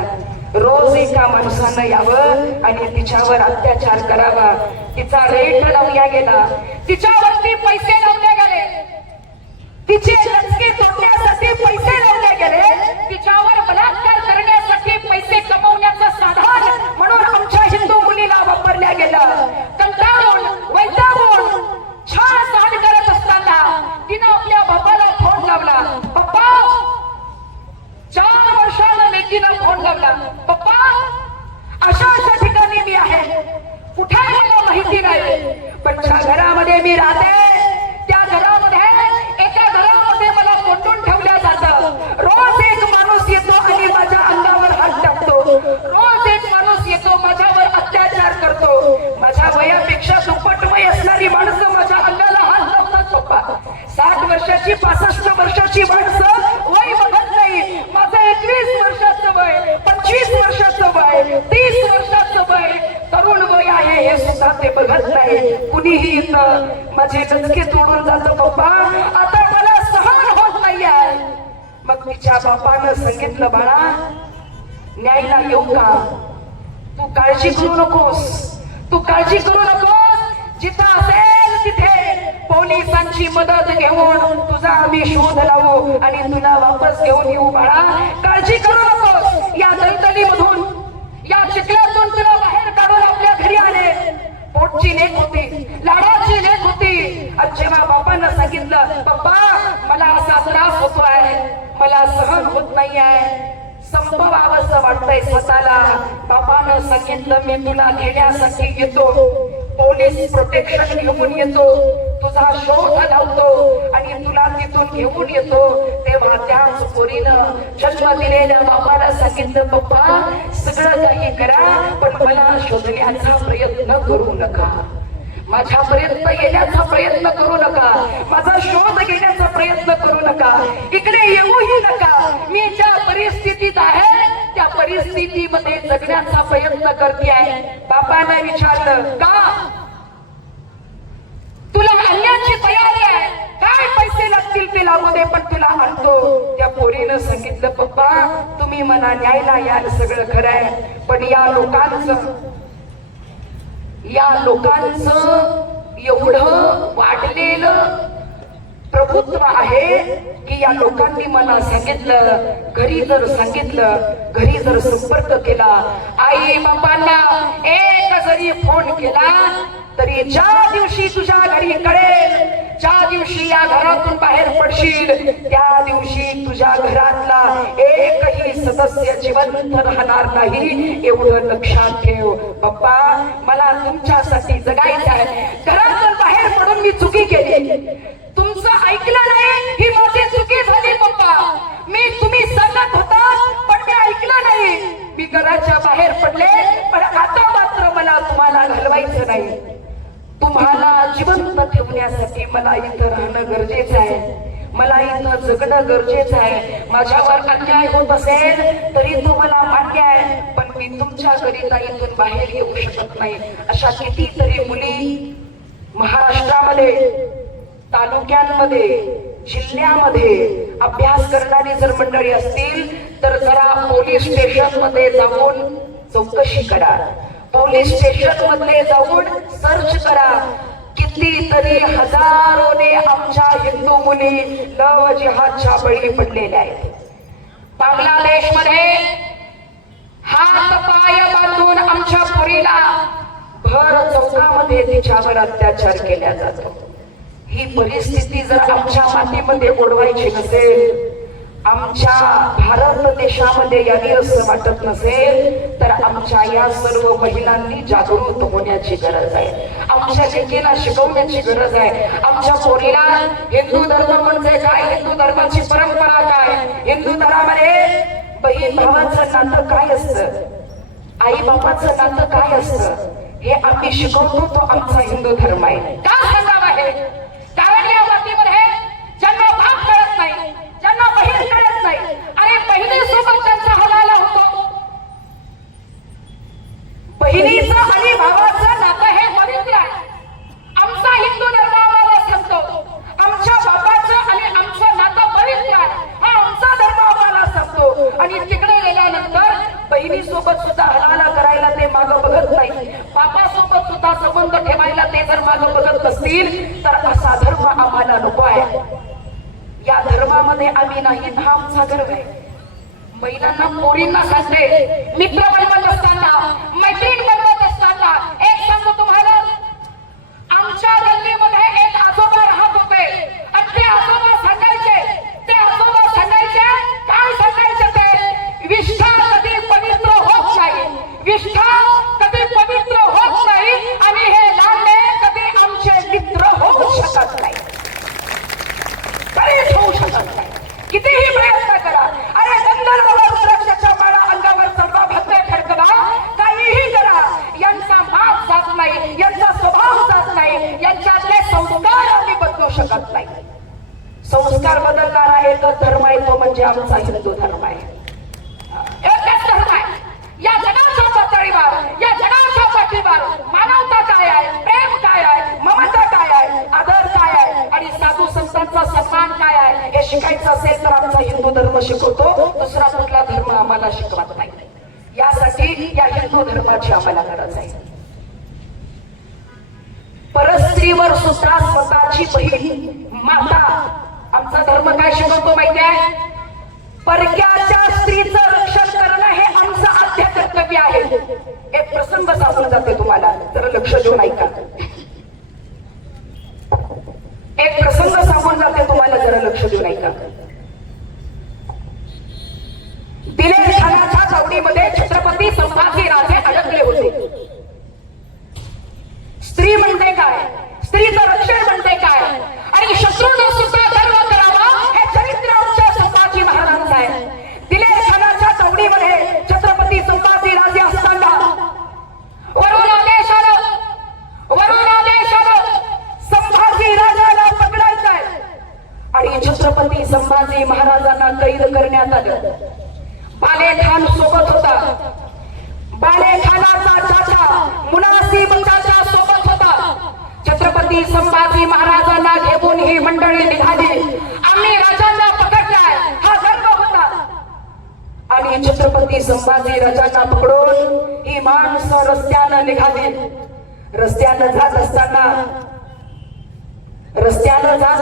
रोज एका माणसानं यावं आणि तिच्यावर अत्याचार करावा. तिचा रेट लावला गेला, तिच्यावरती पैसे लावले गेले, तिचे लचके तोडण्यासाठी पैसे लावले गेले, तिच्यावर बलात्कार करण्यासाठी पैसे कमवण्याचं साधन म्हणून आमच्या हिंदू मुलीला वापरल्या गेलं. कंटाळून वैतागून छान सहन करत असताना तिनं आपल्या बापाला फोन लावला. पप्पा, 4 वर्षानं लेकीनं फोन लावला. पप्पा, अशा ठिकाणी मी आहे, कुठे मला माहिती नाही, पण ज्या घरामध्ये मी राहते त्या घरामध्ये एका घरामध्ये मला कोंडून ठेवल्या जातं. रोज एक माणूस येतो आणि माझ्या अंगावर हात टाकतो. रोज एक माणूस येतो माझ्यावर अत्याचार करतो. माझ्या वयापेक्षा दुप्पट वय असणारी माणसं माझ्या अंगाला हात लावतात. पप्पा, 60 वर्षाची 65 वर्षाची माणसं वय बघत नाही. माझं 21 वर्षाचं वय, 25 वर्षाचं वय, 30 वर्षाचं वय, तरुण वय आहे हे सुद्धा ते बघत नाही. कुणीही इथं माझे लचके तोडून जातं. पप्पा, आता मला सहन होत नाहीये. मग तिच्या बापानं सांगितलं, बाळा न्यायला येऊ का? तू काळजी करू नकोस, तू काळजी करू नकोस. जिथं असेल तिथे पोलिसांची मदत घेऊन तुझा आम्ही शोध लावू आणि तुला वापस घेऊन येऊ. बाळा काळजी करू नकोस. या दलदलीमधून, या चिखलातून तुला बाहेर काढून आपल्या घरी आले. पोटची लेक होती, लाडाची लेक होती. आणि जेव्हा बापांना सांगितलं, पप्पा मला असा त्रास होतोय, मला सहन होत नाही आहे, संपवावंसं वाटतंय स्वतःला. बापानं सांगितलं, मी तुला घेण्यासाठी येतो, पोलीस प्रोटेक्शन घेऊन येतो, तुझा शोध लावतो आणि तुला तिथून घेऊन येतो. तेव्हा त्याच पोरीनं जन्म दिलेल्या बाबाला सांगितलं, पप्पा सगळं काही करा पण मला शोधण्याचा प्रयत्न करू नका, माझ्यापर्यंत येण्याचा प्रयत्न करू नका, माझा शोध घेण्याचा प्रयत्न करू नका, इकडे येऊही नका. मी ज्या परिस्थितीत आहे त्या परिस्थितीमध्ये जगण्याचा प्रयत्न करते आहे. बापाने विचारलं, का तुला आणण्याची तयारी आहे? काय पैसे लागतील ते लागू दे, पण तुला आणतो. त्या पोरीनं सांगितलं, पप्पा तुम्ही मला न्यायला याल सगळं खरं आहे, पण या लोकांचं एवढं वाढलेलं प्रभुत्व आहे की या लोकांनी मला सांगितलं, घरी जर संपर्क केला, आई बापांना एक जरी फोन केला तरी ज्या दिवशी तुझ्या घरी कळेल, ज्या दिवशी या घरातून बाहेर पडशील, त्या दिवशी तुझ्या घरातला एकही सदस्य जिवंत राहणार नाही, एवढं लक्षात ठेव. पप्पा मला तुमच्यासाठी जगायचं आहे, घरातून बाहेर पडून मी चुकी केली, तुमचं ऐकलं नाही ही माझी चुकी झाली. पप्पा तुम्ही सांगत होता पण मी ऐकलं नाही, मी घराच्या बाहेर पडले, पण आता मात्र मला मला इथं राहणं गरजेचं आहे, मला इथं जगणं गरजेचं आहे. माझ्यावर अन्याय होत असेल तरी तो मला मान्य आहे, पण मी तुमच्याकरिता इथून बाहेर येऊ शकत नाही. अशा कितीतरी मुली महाराष्ट्रामध्ये, तालुक्यांमध्ये, जिल्ह्यामध्ये अभ्यास करणारी जर मंडळी असतील तर जरा पोलीस स्टेशन मध्ये जाऊन चौकशी करा, पोलीस स्टेशन मध्ये जाऊन सर्च करा. कितीतरी हजारोने आमच्या हिंदू मुली लव जिहादच्या बळी पडलेल्या आहेत. बांगलादेशमध्ये हात पाय बांधून आमच्या पोरीला भर चौकामध्ये तिच्यावर अत्याचार केला जातो. ही परिस्थिती जर आमच्या मातीमध्ये ओढवायची नसेल, आमच्या भारत देशामध्ये यावी असं वाटत नसेल तर आमच्या या सर्व महिलांनी जागृत होण्याची गरज आहे. आमच्या लेकीला शिकवण्याची गरज आहे. आमच्या पोरीला हिंदू धर्म म्हणजे काय, हिंदू धर्माची परंपरा काय, हिंदू धर्मामध्ये बहीण भावाचं नातं काय असतं, आई बाबाचं नातं काय असतं, हे आम्ही शिकवतो. तो आमचा हिंदू धर्म आहे. का सांगावं आहे? कारण या मातीमध्ये ज्यांना भाग कळत नाही, ज्यांना बहीण कळत नाही, आणि बहिणीसोबत त्यांचा हलाला होतो. बहिणीचं आणि भावाचं नातं हे पवित्र आहे. आमचा हिंदू धर्म आम्हाला सांगतो आमच्या बाबाचं आणि आमचं नातं पवित्र आहे, हा आमचा धर्म आम्हाला सांगतो. आणि तिकडे गेल्यानंतर बहिणीसोबत सुद्धा हलाला करायला ते मागं बघत नाही, बाबासोबत सुद्धा संबंध ठेवायला ते जर मागं बघत नसतील तर असा धर्म आम्हाला नको आहे. या धर्मामध्ये आम्ही नाही, हा आमचा गर्व आहे. महिलांना, पोरींना सांगते, मित्र बनवत असताना, मैत्रीण बनवत असताना एक सांगतो तुम्हाला, आमच्या गल्लीमध्ये एक आजोबा राहत होते आणि ते आजोबा सांगायचे, काय सांगायचे ते, विष्ठा कधी पवित्र होत नाही, विष्ठा कधी पवित्र होत नाही आणि हे लांडे कधी आमचे मित्र होऊ शकत नाही, कधीच होऊ शकत नाही. कितीही प्रयत्न करा, अरे गंधर्व रुद्राक्षाच्या माळा अंगावर चढवा, भद्रे खडकवा, काहीही करा, यांचा माप जात नाही, यांचा स्वभाव जात नाही, यांच्यातले संस्कार आम्ही बदलू शकत नाही. संस्कार बदलणारा एकच धर्म आहे, तो म्हणजे आमचा हिंदू धर्म आहे. एकच धर्म आहे. या जगाच्या पातळीवर, या जगाच्या पाठीवर मानवता काय आहे, प्रेम काय आहे, ममता काय आहे, आदर काय आहे आणि साधू संतांचा सन्मान काय आहे हे शिकायचं असेल तर आमचा हिंदू धर्म शिकवतो. दुसरा कुठला धर्म आम्हाला शिकवत नाही. यासाठी या हिंदू धर्माची आम्हाला गरज आहे. परस्त्रीवर सुद्धा स्वतःची बहीण, माता, आमचा धर्म काय शिकवतो माहिती आहे? परक्याच्या स्त्रीचं रक्षण करणं हे आमचं आद्य कर्तव्य आहे. एक प्रसंग सांगून जाते तुम्हाला, जरा लक्ष देऊन ऐका. एक प्रसंग सांगून जाते तुम्हाला, जरा लक्ष देऊन ऐका. दिलेर खानाच्या चावडीमध्ये छत्रपती संभाजी राजे अडकले होते. स्त्री म्हणजे काय, स्त्रीचं रक्षण म्हणजे काय आणि शत्रूने सुद्धा गर्व करावा हे चरित्र आमच्या संभाजी महाराजांचं आहे. दिलेर खानाच्या चावडीमध्ये छत्रपती संभाजी राजे असताना वरून आदेश आलं संभाजी राजाला पकडायचं आहे आणि छत्रपती संभाजी महाराजांना कैद करण्यात आलं. बाले खान सोबत होता. बाले खानाचा चाचा मुनासिब चाचा सोबत होता. छत्रपती संभाजी महाराजांना घेऊन ही मंडळी निघाली. आम्ही राजांना पकडलाय हा गर्व होता आणि छत्रपती संभाजी राजांना पकडून ही माणसं रस्त्यानं निघाली. रस्त्यानं जात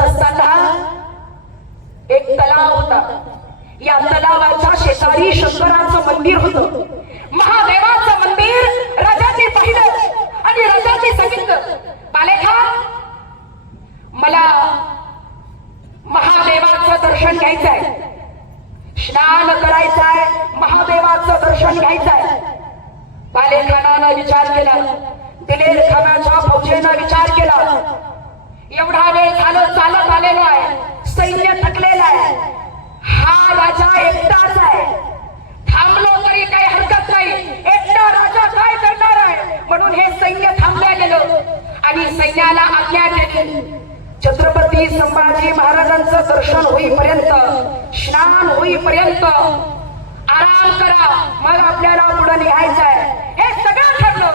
असताना एक तलाव होता. या तलावाच्या शेजारी शंकराचं मंदिर होतं, महादेवाचं मंदिर. राजांनी पाहिलं आणि राजांनी सांगितलं, बालेखान मला महादेवाचं दर्शन घ्यायचंय, स्नान करायचंय, महादेवाचं दर्शन घ्यायचंय. बालेखानानं विचार केला, दिलेर खानाच्या फौजेनं विचार केला, एवढा वेळ झालं चालत आलेलो आहे, सैन्य थकलेलं आहे, हा राजा एकटाच आहे, थांबलो तरी काही हरकत नाही, एकटा राजा काय करणार आहे, म्हणून हे सैन्य थांबल्या गेलं आणि सैन्याला आज्ञा केली, छत्रपती संभाजी महाराजांचं दर्शन होईपर्यंत, स्नान होईपर्यंत आराम करा, मग आपल्याला पुढे निघायचं आहे. हे सगळं ठरलं.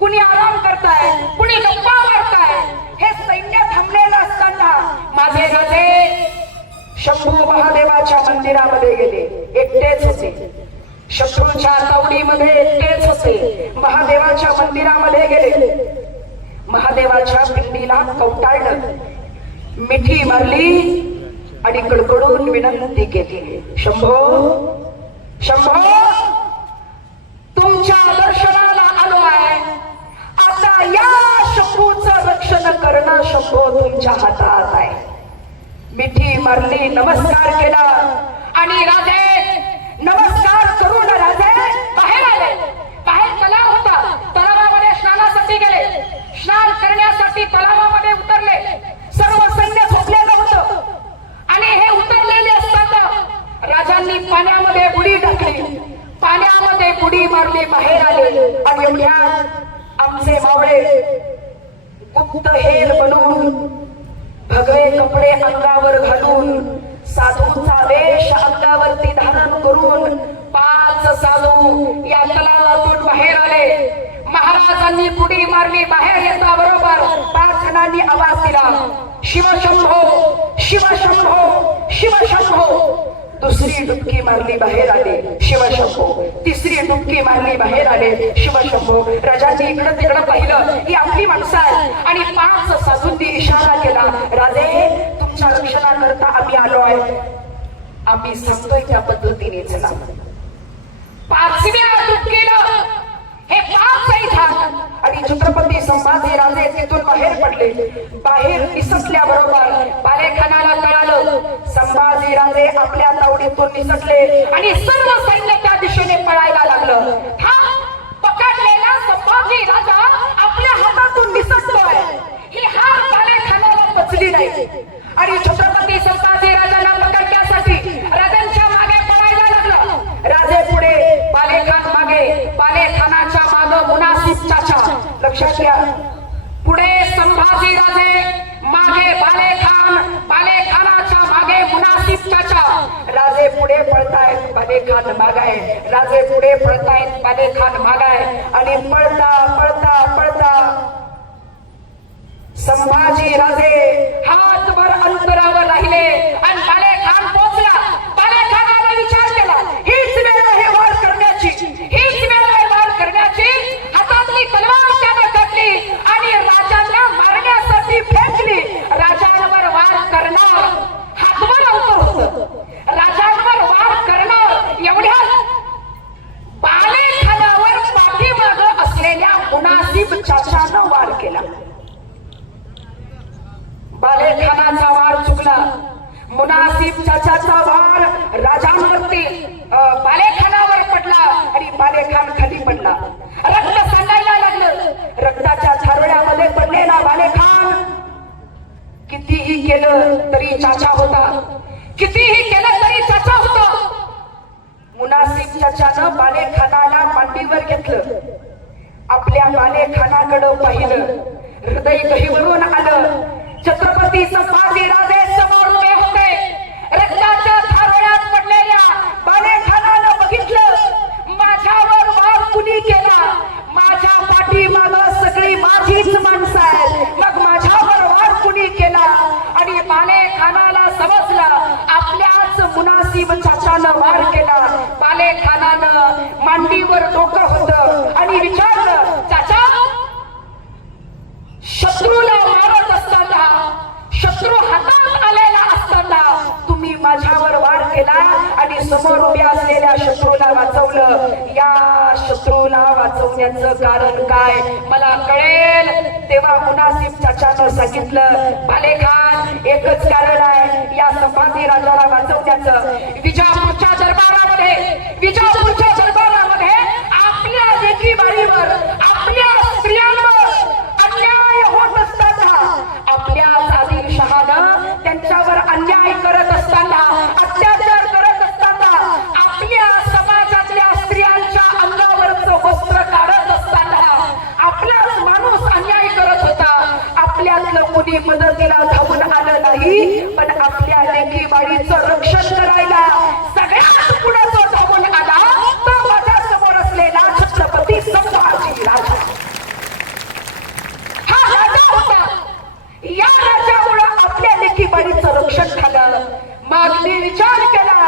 कुणी आराम करताय, कुणी गप्पा मारताय, हे सैन्य थांबलेलं असताना माझे राजे शंभू महादेवाच्या मंदिरामध्ये गेले. एकटेच होते. शत्रूच्या तावडीमध्ये एकटेच होते. महादेवाच्या मंदिरामध्ये गेले. महादेवाच्या पिंडीला कवटाळलं, मिठी मारली आणि कडकडून विनंती केली, शंभो शंभो, तुमच्या दर्शनाला आलो आहे. आता या शंभूचं रक्षण करणं शंभो तुमच्या हातात आहे. मिठी मारली, नमस्कार केला आणि राजे नमस्कार करून राजे बाहेर आले. बाहेर तलाव होता. तलावामध्ये स्नानासाठी गेले. स्नान करण्यासाठी तलावामध्ये उतरले. सर्व सैन्य झोपलेलं होतं आणि हे उतरलेले असताना राजांनी पाण्यामध्ये बुडी टाकली. पाण्यामध्ये बुडी मारली, बाहेर आले आणि एवढ्यात आमचे मावळे गुप्तहेर बनून, भगवे कपडे अंगावर घालून, साधूचा वेश अंगावरती धारण करून 5 साधू या तलावातून बाहेर आले. महाराजांनी बुडी मारली. बाहेर येता बरोबर 5 जणांनी आवाज दिला, शिवशंभो शिवशंभो शिवशंभो. दुसरी डुबकी मारली, बाहेर आले, शिवशंभो. तिसरी डुबकी मारली, बाहेर आले, शिवशंभो. राजांनी इकडं तिकडं पाहिलं, ही आपली माणसं आहे आणि 5 साधूंनी इशारा केला, राजे तुमच्या रक्षणाकरता आम्ही आलो आहे. आम्ही सांगतोय त्या पद्धतीने चला. 5व्या डुबकीला हे 5 झाले आणि छत्रपती संभाजी राजे तिथून बाहेर पडले. बाहेर निसटल्याबरोबर पालेखानाला कळालं, संभाजी राजे आपल्या तावडीतून निसटले आणि सर्व सैन्य त्या दिशेने पळायला लागलं. हा पकडलेला संभाजी राजा आपल्या हातातून निसटतोय, ही हार पालेखानाला पचली नाही आणि छत्रपती संभाजी राजांना पकडण्यासाठी राजांच्या मागे पळायला लागलं. राजे पुढे, पालेखान मागे, पालेखानाच्या मागे मुनासिब चाचा. लक्षात घ्या, पुढे संभाजी राजे, मागे पालेखान, पालेखानाच्या मागे मुनासिब चाचा. राजे पुढे पळतायत, पालेखान मागाय. राजे पुढे पळतायत, पालेखान मागाय आणि पळता पळता पळता संभाजी राजे हातभर अंतरावर राहिले आणि पालेखान पोहोचला. पालेखानाने विचार केला, हीच वेळ आहे वार करण्याची, हीच वेळ आहे वार करण्याची. हातातली तलवार त्याने काढली आणि राजांना मारण्यासाठी फेकली. राजांवर वार करणार हातभर अंतर होतं. राजांवर वार करणार एवढ्यात पालेखानावर पाठीमागं असलेल्या मुनासिब चाचानं वार केला. पालेखानाचा वार चुकला. मुनासिब चाचाचा वार राजांवरती पालेखानावर पडला आणि पालेखान खाली पडला. रक्त सांडायला लागलं. रक्ताच्या झारोळ्यामध्ये पडलेला पालेखान कितीही केलं तरी चाचा होता, कितीही केलं तरी चाचा होता. मुनासिब चाचानं पालेखानाला मांडीवर घेतलं. आपल्या पालेखानाकडं पाहिलं. हृदय गहिवरून आलं. छत्रपती संभाजी राजे समोर उभे होते. रक्ताच्या धारोळ्यात पडलेल्या पालेखानानं बघितलं, माझ्यावर वार कुणी केला? माझ्या पाठीमागं सगळी माझीच माणसं आहेत, मग माझ्यावर वार कुणी केला? आणि पालेखानाला समजलं आपल्याच मुनासिब चाचानं वार केला. पालेखानानं मांडीवर डोकं होतं आणि विचारलं, चाचा, शत्रूला मारत असताना, शत्रू हातात आलेला असताना तुम्ही माझ्यावर वार केला आणि समोर उभ्या असलेल्या शत्रूला वाचवलं. या शत्रूला वाचवण्याचं कारण काय मला कळेल. तेव्हा मुनासिब चाचानं सांगितलं, पालेखान एकच कारण आहे या संभाजी राजाला वाचवण्याचं. विजापूरच्या दरबारामध्ये, विजापूरच्या दरबारामध्ये आपल्या लेकीबाईवर, आपल्या स्त्रियांवर अन्याय होत असताना, आपल्या आदिलशहानं त्यांच्यावर अन्याय करत असताना, अत्याचार करत असताना, आपल्या समाजातल्या स्त्रियांच्या अंगावरचं वस्त्र काढत असताना आपलाच माणूस अन्याय करत होता. आपल्यातलं कोणी मदत मी विचार केला,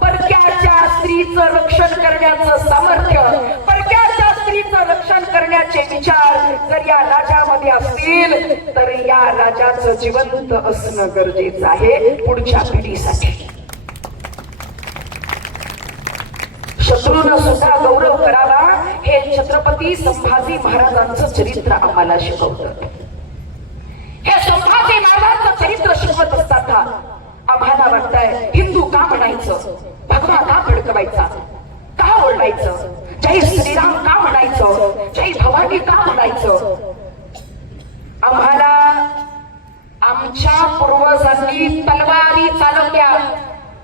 परक्याच्या स्त्रीचं रक्षण करण्याचं सामर्थ्य, परक्याच्या स्त्रीचं रक्षण करण्याचे विचार जर या राजामध्ये असतील तर या राजाचं जिवंत असणं गरजेचं आहे पुढच्या पिढीसाठी. शत्रूंना सुद्धा गौरव करावा हे छत्रपती संभाजी महाराजांचं चरित्र आम्हाला शिकवतं. हे संभाजी महाराजांचं चरित्र शिकवत असताना आम्हाला वाटतंय हिंदू का म्हणायचं, भगवा का भडकवायचा, का ओरडायचं, जय श्रीराम का म्हणायचं, जय भवानी का म्हणायचं. आम्हाला आमच्या पूर्वजांनी तलवारी चालवल्या,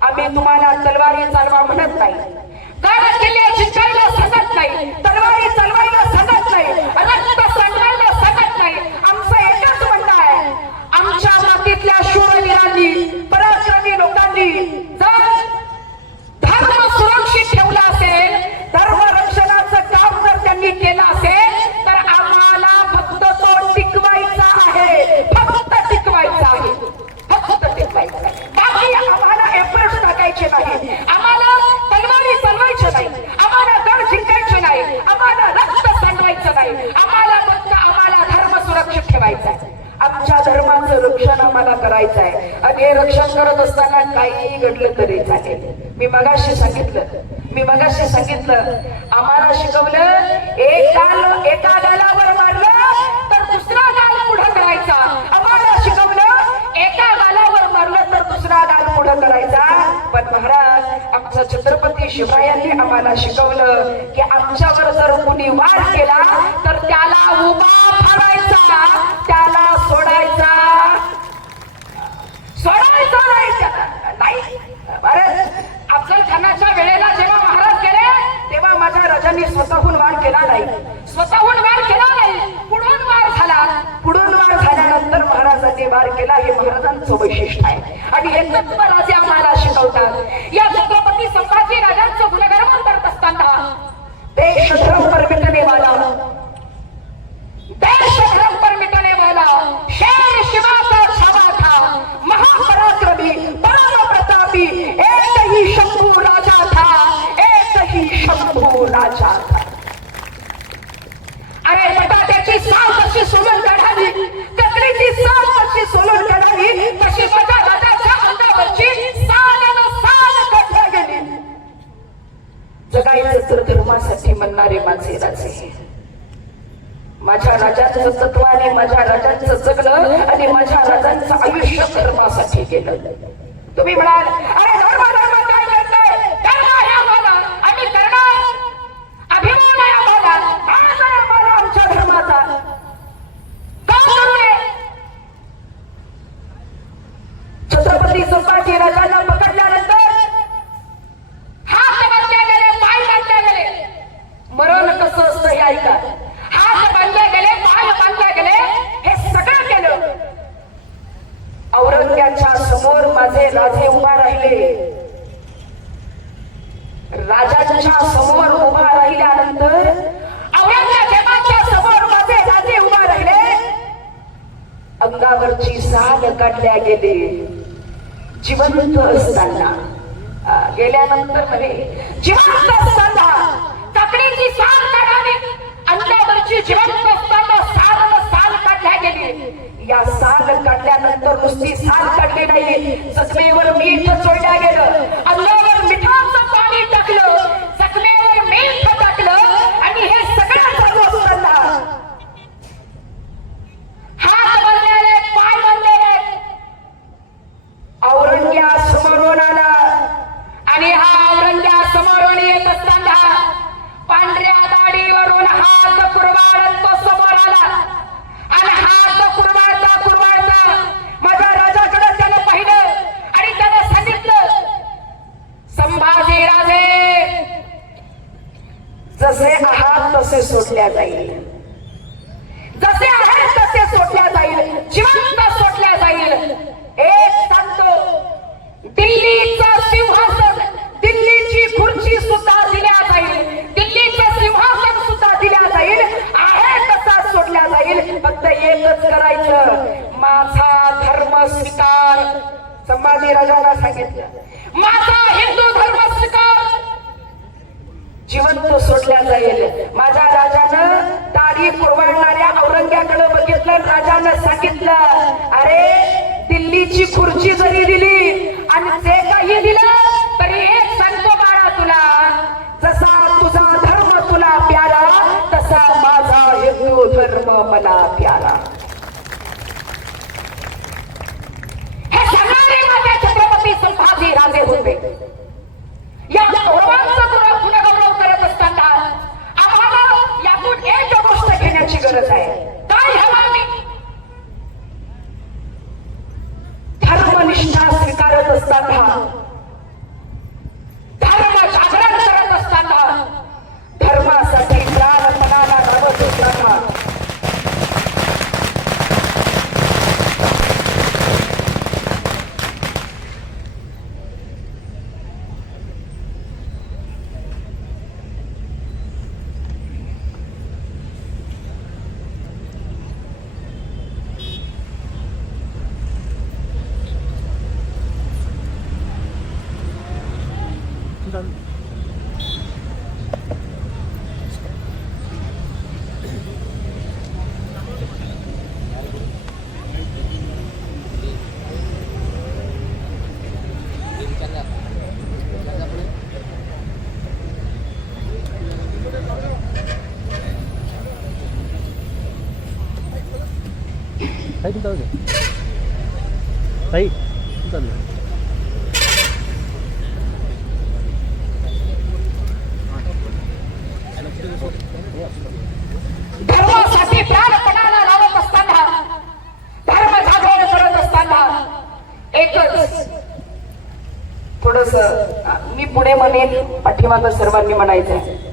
आम्ही तुम्हाला तलवारी चालवा म्हणत नाही, गड किल्ले जिंकायला सांगत नाही, तलवारी चालवायला सांगत नाही, रक्त सांडवायला सांगत नाही. आमचं एकच म्हणणं आहे, आमच्या मातीतल्या शूरवीरांनी, पराक्रमी लोकांनी जर धर्म सुरक्षित ठेवला असेल, धर्म रक्षणाचं काम जर त्यांनी केलं असेल तर आम्हाला फक्त तो टिकवायचा आहे, फक्त टिकवायचा आहे, फक्त टिकवायचा आहे. बाकी आम्हाला एफर्ट्स टाकायचे नाही, आम्हाला तलवारी चालवायचे नाही, आम्हाला गड जिंकायचे नाही, आम्हाला रक्त सांडवायचं नाही, आम्हाला फक्त आम्हाला धर्म सुरक्षित ठेवायचा आहे. आमच्या धर्माचं रक्षण आम्हाला करायचं आहे आणि हे रक्षण करत असताना काहीही घडलं तरी चालेल. मी मगाशी सांगितलं आम्हाला शिकवलं एका गालावर मारलं तर दुसरा गाल पुढं करायचा. आम्हाला शिकवलं एका गालावर मारलं तर दुसरा गाल पुढं करायचा. पण महाराज आमचं छत्रपती शिवरायांनी आम्हाला शिकवलं की आमच्यावर जर कुणी वार केला तर त्याला उभा फाडायचा, त्याला सोडायचा नाही. अफजल खानाच्या वेळेला जेव्हा महाराज गेले तेव्हा माझ्या राजांनी स्वतःहून वार केला नाही, पुढून वार झाल्यानंतर महाराजांनी वार केला. हे महाराजांचं वैशिष्ट्य आहे आणि हे तत्व राजे आम्हाला शिकवतात. या छत्रपती संभाजी राजांचं गुणगान करत असताना देश धर्म पर मिटने वाला, देश धर्म पर मिटने वाला शेर शिवा का छावा था, महापराक्रमी परम प्रतापी एक ही शंभू राजा था, एक ही शंभू राजा था. अरे बटाट्याची साल कशी सोलून काढावी, ककडीची साल कशी सोलून काढावी, तशी माझ्या राजाच्या अंगावरची साल काढल्या गेली. जगायचं तर धर्मासाठी म्हणणारे माझे राजे, माझ्या राजांचं तत्व आणि माझ्या राजांचं जगणं आणि माझ्या राजांचं आयुष्य धर्मासाठी गेलं. तुम्ही म्हणाल अरे धर्म काय करताय, धर्म आहे आम्हाला, आम्ही करणार, अभिमान आहे आम्हाला, आज आहे आम्हाला आमच्या धर्माचा, का करू नये. छत्रपती संभाजी राजांना पकडल्यानंतर हात बांधले गेले, पाय बांधले गेले. मरण कसं असतं हे ऐका. हात बांधले गेले, पाय बांधले गेले, हे सगळं केलं. औरंग्याच्या समोर माझे राजे उभा राहिले. राजाच्या समोर उभा राहिल्यानंतर औरंगजेबाच्या समोर माझे राजे उभा राहिले. अंगावरची साल काढल्या गेले. जिवंत असताना गेल्यानंतर म्हणे जिवंत असताना काकडीची साल काढावी, अंगावरची जिवंत असताना साल काढल्या गेली. या साल काढल्यानंतर नुसती साल काढली नाही, जखमेवर मीठ चोळल्या गेलं, अंगावर मिठाचं पाणी टाकलं, जखमेवर मीठ टाकलं आणि हे सगळं चालू असताना हात बांधलेले, पाय बांधलेले. औरंग्या समोरून आला आणि हा औरंग्या समोरून येत असताना पांढऱ्या दाढीवरून हात कुरवाळत तो समोर आला आणि हात कुरवाळता माझ्या राजाकडे त्याने पाहिलं आणि त्याने सांगितलं, संभाजी राजे जसे आहात तसे सोडल्या जाईल, जसे आहेत तसे सोडल्या जाईल, जिवंत सोडल्या जाईल. एक सांगतो, दिल्लीचं सिंहासन, दिल्लीची खुर्ची सुद्धा दिल्या जाईल, दिल्लीचं सिंहासन सुद्धा दिल्या जाईल, आहे तसा सोडल्या जाईल. फक्त एकच करायचं, माझा धर्म स्वीकार. संभाजी राजाला सांगितलं, माझा हिंदू धर्म स्वीकार, जिवंत सोडल्या जाईल. माझ्या राजानं दाढी पुरवाडणाऱ्या औरंग्याकडे बघितलं. राजानं सांगितलं, अरे दिल्लीची खुर्ची जरी दिली आणि जे काही दिलं तरी एक सांगतो बाळा तुला, जसा तुझा धर्म तुला प्यारा तसा माझा हिंदू धर्म मला प्यारा. हे सांगणारे माझे छत्रपती संभाजी राजे होते. या गौरवांचा तुला गुणगौरव करत असताना आम्हाला यातून एक गोष्ट घेण्याची गरज आहे. काय हवा मी धर्मनिष्ठा स्वीकारत असताना, धर्म जागरण करत असताना, धर्मासाठी प्राणपणाला लावत असताना ताई तुमचं ताई चाललं धर्मासाठी प्राणपणाला लावत असताना, धर्म जागरण करत असताना एकच थोडस मी पुढे म्हणेन, पाठीमागं सर्वांनी म्हणायचं.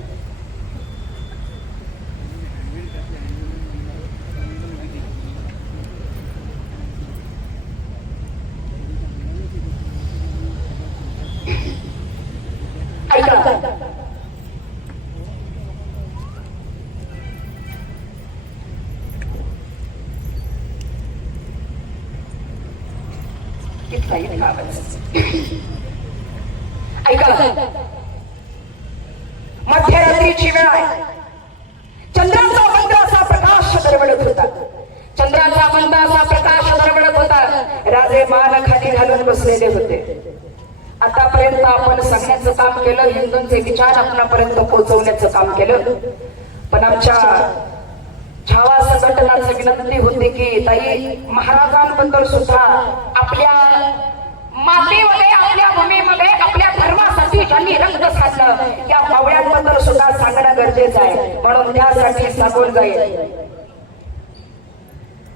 मध्यरात्रीची वेळ आहे. चंद्राचा मंद असा प्रकाश दरवळत होता. चंद्राचा मंद असा प्रकाश दरवळत होता. राजे मान खाली घालून बसलेले होते. आतापर्यंत आपण सांगण्याचं काम केलं, हिंदूंचे विचार आपणापर्यंत पोहोचवण्याचं काम केलं. पण आमच्या छावा संघटनाची विनंती होती की ताई, महाराजांबद्दल सुद्धा आपल्या मातीमध्ये, आपल्या भूमीमध्ये, आपल्या धर्मासाठी ज्यांनी रक्त साधलं या मावळ्यांबद्दल सुद्धा सांगणं गरजेचं आहे. म्हणून त्यासाठी सांगून जाईल,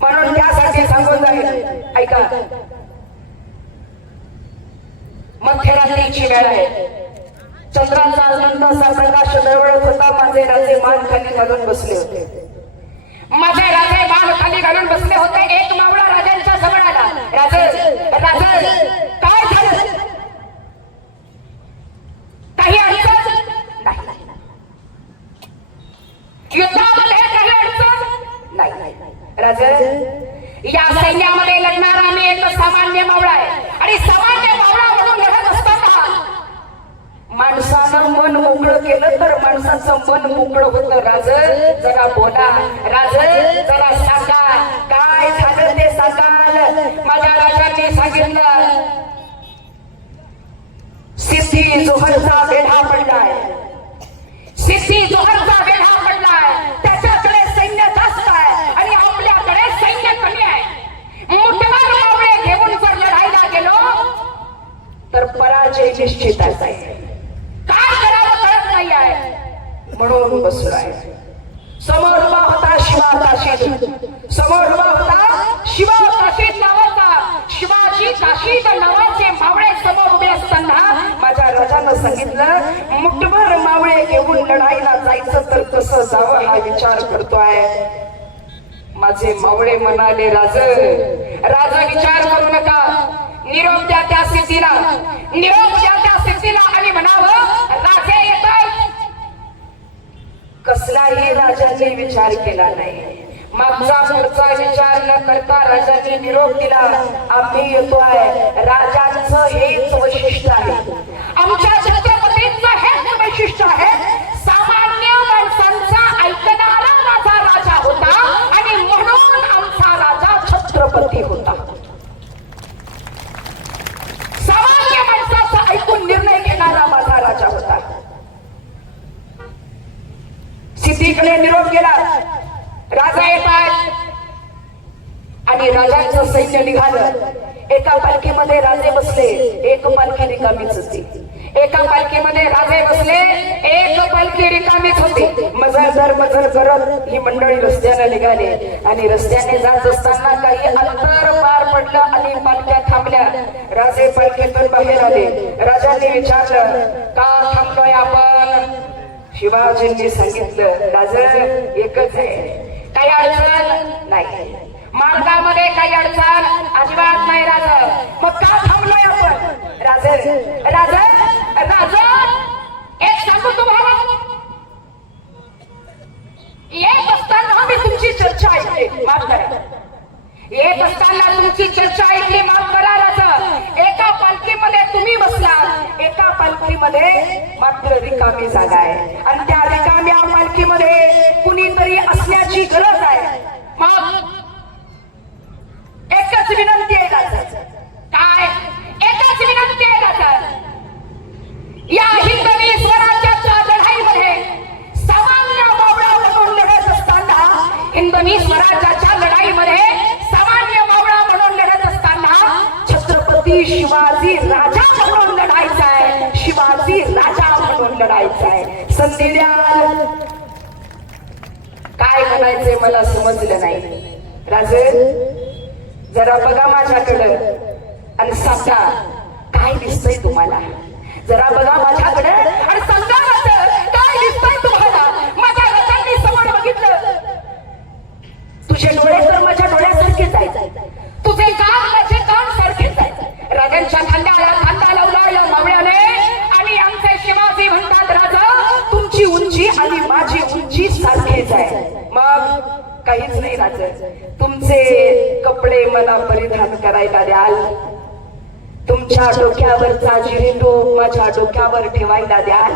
म्हणून त्यासाठी सांगून जाईल. ऐका, मध्यरात्रीची वेळ आहे. चंद्राचा आनंद असा प्रकाश दरवळत होता. माझे राजे मान खाली घालून बसले होते. माझे राजे मान खाली घालून बसले होते. एक मावळा राजांच्या जवळ आला. राजे, राजे काय झालं? काही अडचण नाही? युद्धामध्ये काही अडचण नाही? राजे, या सैन्यामध्ये लढणारा मी एक सामान्य मावळा आहे आणि सामान्य मावळा म्हणून लढत असताना माणसानं मन मोकळं केलं तर माणसाचं मन मोकळं होतं. राज, जरा बोला. राज, जरा सांगा काय झालं ते सांगाल. माझ्या राजांनी सांगितलं, सिद्धी जोहरचा वेढा पडलाय. सिद्धी जोहरचा वेढा पडलाय. त्याच्याकडे सैन्य जास्त आहे आणि आपल्याकडे सैन्य कमी आहे. मुठभर मावळे घेऊन जर लढायला गेलो तर पराजय निश्चित आहे. काय करावं कळत नाही आहे म्हणून बसलो आहे. समोर उभा होता शिवा काशीद. समोर उभा होता शिवा काशीद नावाचा, शिवाजी काशीद नावाचे मावळे समोर उभे असताना माझ्या राजानं सांगितलं, मुठभर मावळे घेऊन लढाईला जायचं तर कसं जावं हा विचार करतोय. माझे मावळे म्हणाले, राज, राज विचार करू नका. निरोप द्या त्या सिद्धीला, निरोप द्या त्या सिद्धीला आणि म्हणावं राजे येतात. कसलाही राजांनी विचार केला नाही. मागचा पुढचा विचार न करता राजांनी निरोप दिला, आम्ही येतोय. राजा राजाने निरोप केला. राजा येतात आणि राजांचं सैन्य निघालं. एका पालखीमध्ये राजे बसले, एक पालखी रिकामीच होती. एका पालखीमध्ये राजे बसले, एक पालखी रिकामीच होती. मजर करत ही मंडळी रस्त्याने निघाली आणि रस्त्याने जात असताना काही अंतर पार पडलं आणि पालख्या थांबल्या. राजे पालखीतून बाहेर आले. राजांनी विचारलं, का थांबलोय आपण? शिवाजींनी सांगितलं, राजा एकच आहे, काही अडचण नाही, मार्गामध्ये काही अडचण अजिबात नाही राजा. मग का थांबलोय आपण? राजा राजा राजा एक सांगू तुम्हाला, येत असताना मी तुमची चर्चा ऐकली, माफ करा. येत असताना तुमची चर्चा ऐकली, माफ करा राजा. एका पालखीमध्ये तुम्ही बसला, एका पालखीमध्ये मात्र रिकामी जागा आहे आणि त्या रिकाम्या पालखीमध्ये कुणीतरी असण्याची गरज आहे. मग एकच विनंती आहे राजा. काय? एकच विनंती आहे राजा. या हिंदवी स्वराज्याच्या लढाईमध्ये सामान्य मावळा म्हणून लढत असताना, हिंदवी स्वराज्याच्या लढाईमध्ये सामान्य मावळा म्हणून लढत असताना छत्रपती शिवाजी राजा म्हणून लढायचा आहे. शिवाजी राजा म्हणून लढायचा आहे. संधी द्याल. काय म्हणायचंय मला समजलं नाही. राजे जरा बघा माझ्याकडं आणि सांगा काय दिसतंय तुम्हाला. जरा बघा माझ्याकडे आणि सांगा काय दिसतंय तुम्हाला. माझ्या राजांनी समोर बघितलं. तुझे डोळे तर माझ्या डोळ्यासारखेच आहेत, तुझे कान माझे कान सारखेच आहेत. राजांच्या खांद्याला खांदा लावला या मावळ्याने आणि आमचे शिवाजी म्हणतात, राजा तुमची उंची आणि माझी उंची सारखीच आहे. मग काहीच नाही राजा, तुमचे कपडे मला परिधान करायला द्याल, तुमच्या डोक्यावरचा जिरीटोप माझ्या डोक्यावर ठेवायला द्याल,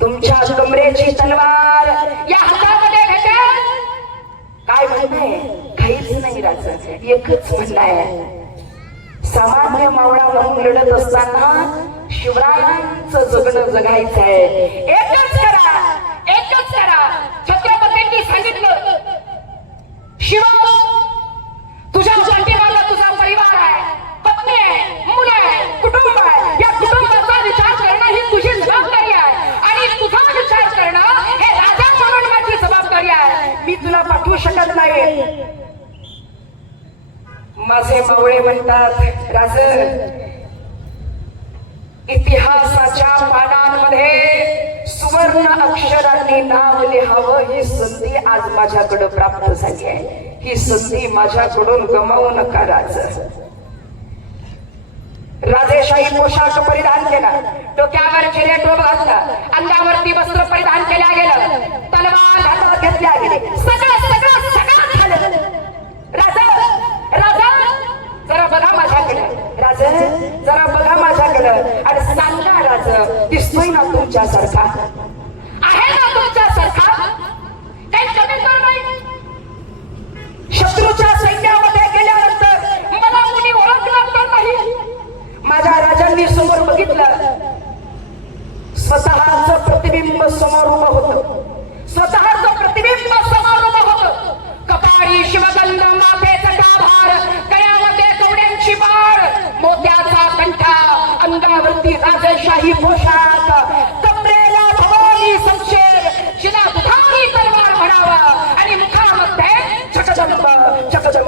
तुमच्या कमरेची तलवार या हातामध्ये भेटेल. काय म्हणणं? काहीच नाही राजा, एकच म्हणणं आहे. सामान्य मावळा म्हणून लढत असताना शिवरायांचं जगणं जगायचं आहे. एकच करा, एकच करा. छत्रपतींनी सांगितलं, शिवा तुझ्या पाठीमागे तुझा परिवार आहे, पत्नी आहे, मुलं आहे, कुटुंब आहे. या कुटुंबाचा विचार करणं ही तुझी जबाबदारी आहे आणि तुझा विचार करणं हे राजा म्हणून माझी जबाबदारी आहे. मी तुला पाठवू शकत नाही. माझे मावळे म्हणतात, राजा इतिहासाच्या पानांमध्ये सुवर्ण अक्षरांनी नाव लिहावं ही संधी आज माझ्याकडे प्राप्त झाली आहे. ही संधी माझ्याकडून गमावू नका राजा. राजेशाही पोशाख परिधान केला, डोक्यावर जिरेटोप घातला, अंगावरती वस्त्र परिधान केल्या गेलं, तलवार हातात घेतल्या गेली, सगळं सगळं सगळं झालं. राजा राजा जरा बघा माझ्याकडे, राजा जरा बघा माझ्याकडे आणि सांगा राजा, दिसतोय ना तुमच्यासारखा, आहे ना तुमच्यासारखा, काही कमी तर नाही. शत्रूच्या सैन्यामध्ये गेल्यानंतर मला कुणी ओळखलं तर नाही. माझ्या राजांनी समोर बघितलं, स्वतःच प्रतिबिंब समोर उभं होतं, स्वतःच प्रतिबिंब समोर उभं होतं. कपाळी शिवगंध, माथेचा गाभार, गळ्यामध्ये कवड्यांची बाळ, मोत्याचा कंठा, अंगावरती राजशाही पोशाख, कमरेला भवानी संशेर, शिला दुधारी तलवार म्हणावा आणि मुखामध्ये चकचक चकचक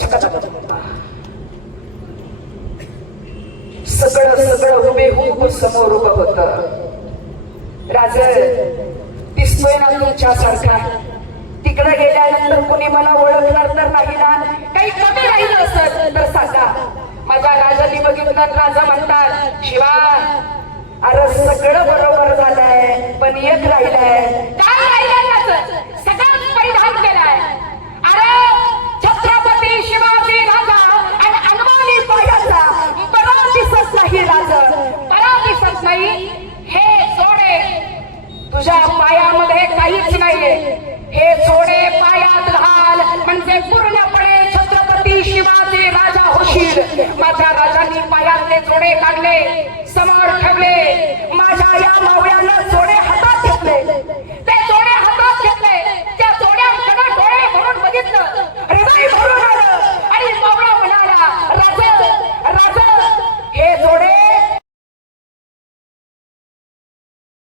चकचक. सगळं सगळं हुबेहूब समोर उभं होतं. राजा दिसतोय ना तुमच्यासारखा, तिकडे गेल्यानंतर कुणी मला ओळखणार तर नाही ना. काही कमी राहिलं असत तर सांगा. माझ्या राजांनी बघितलं, राजा म्हणतात, शिवा अरे सगळं बरोबर झालंय पण एक राहिलंय. काय राहिलंय? सगळं परिधान केलंय. अरे छत्रपती शिवाजी राजा आणि अनवानी पायाचा बरा दिसत नाही राजा, बरा दिसत नाही. हे जोडे तुझ्या पायामध्ये काहीच नाहीये, हे जोडे पायात घाल म्हणजे पूर्णपणे छत्रपती शिवाजी राजा होशील. माझ्या राजांनी पायातले जोडे काढले, समोर ठेवले. माझ्या या मावळ्याला जोडे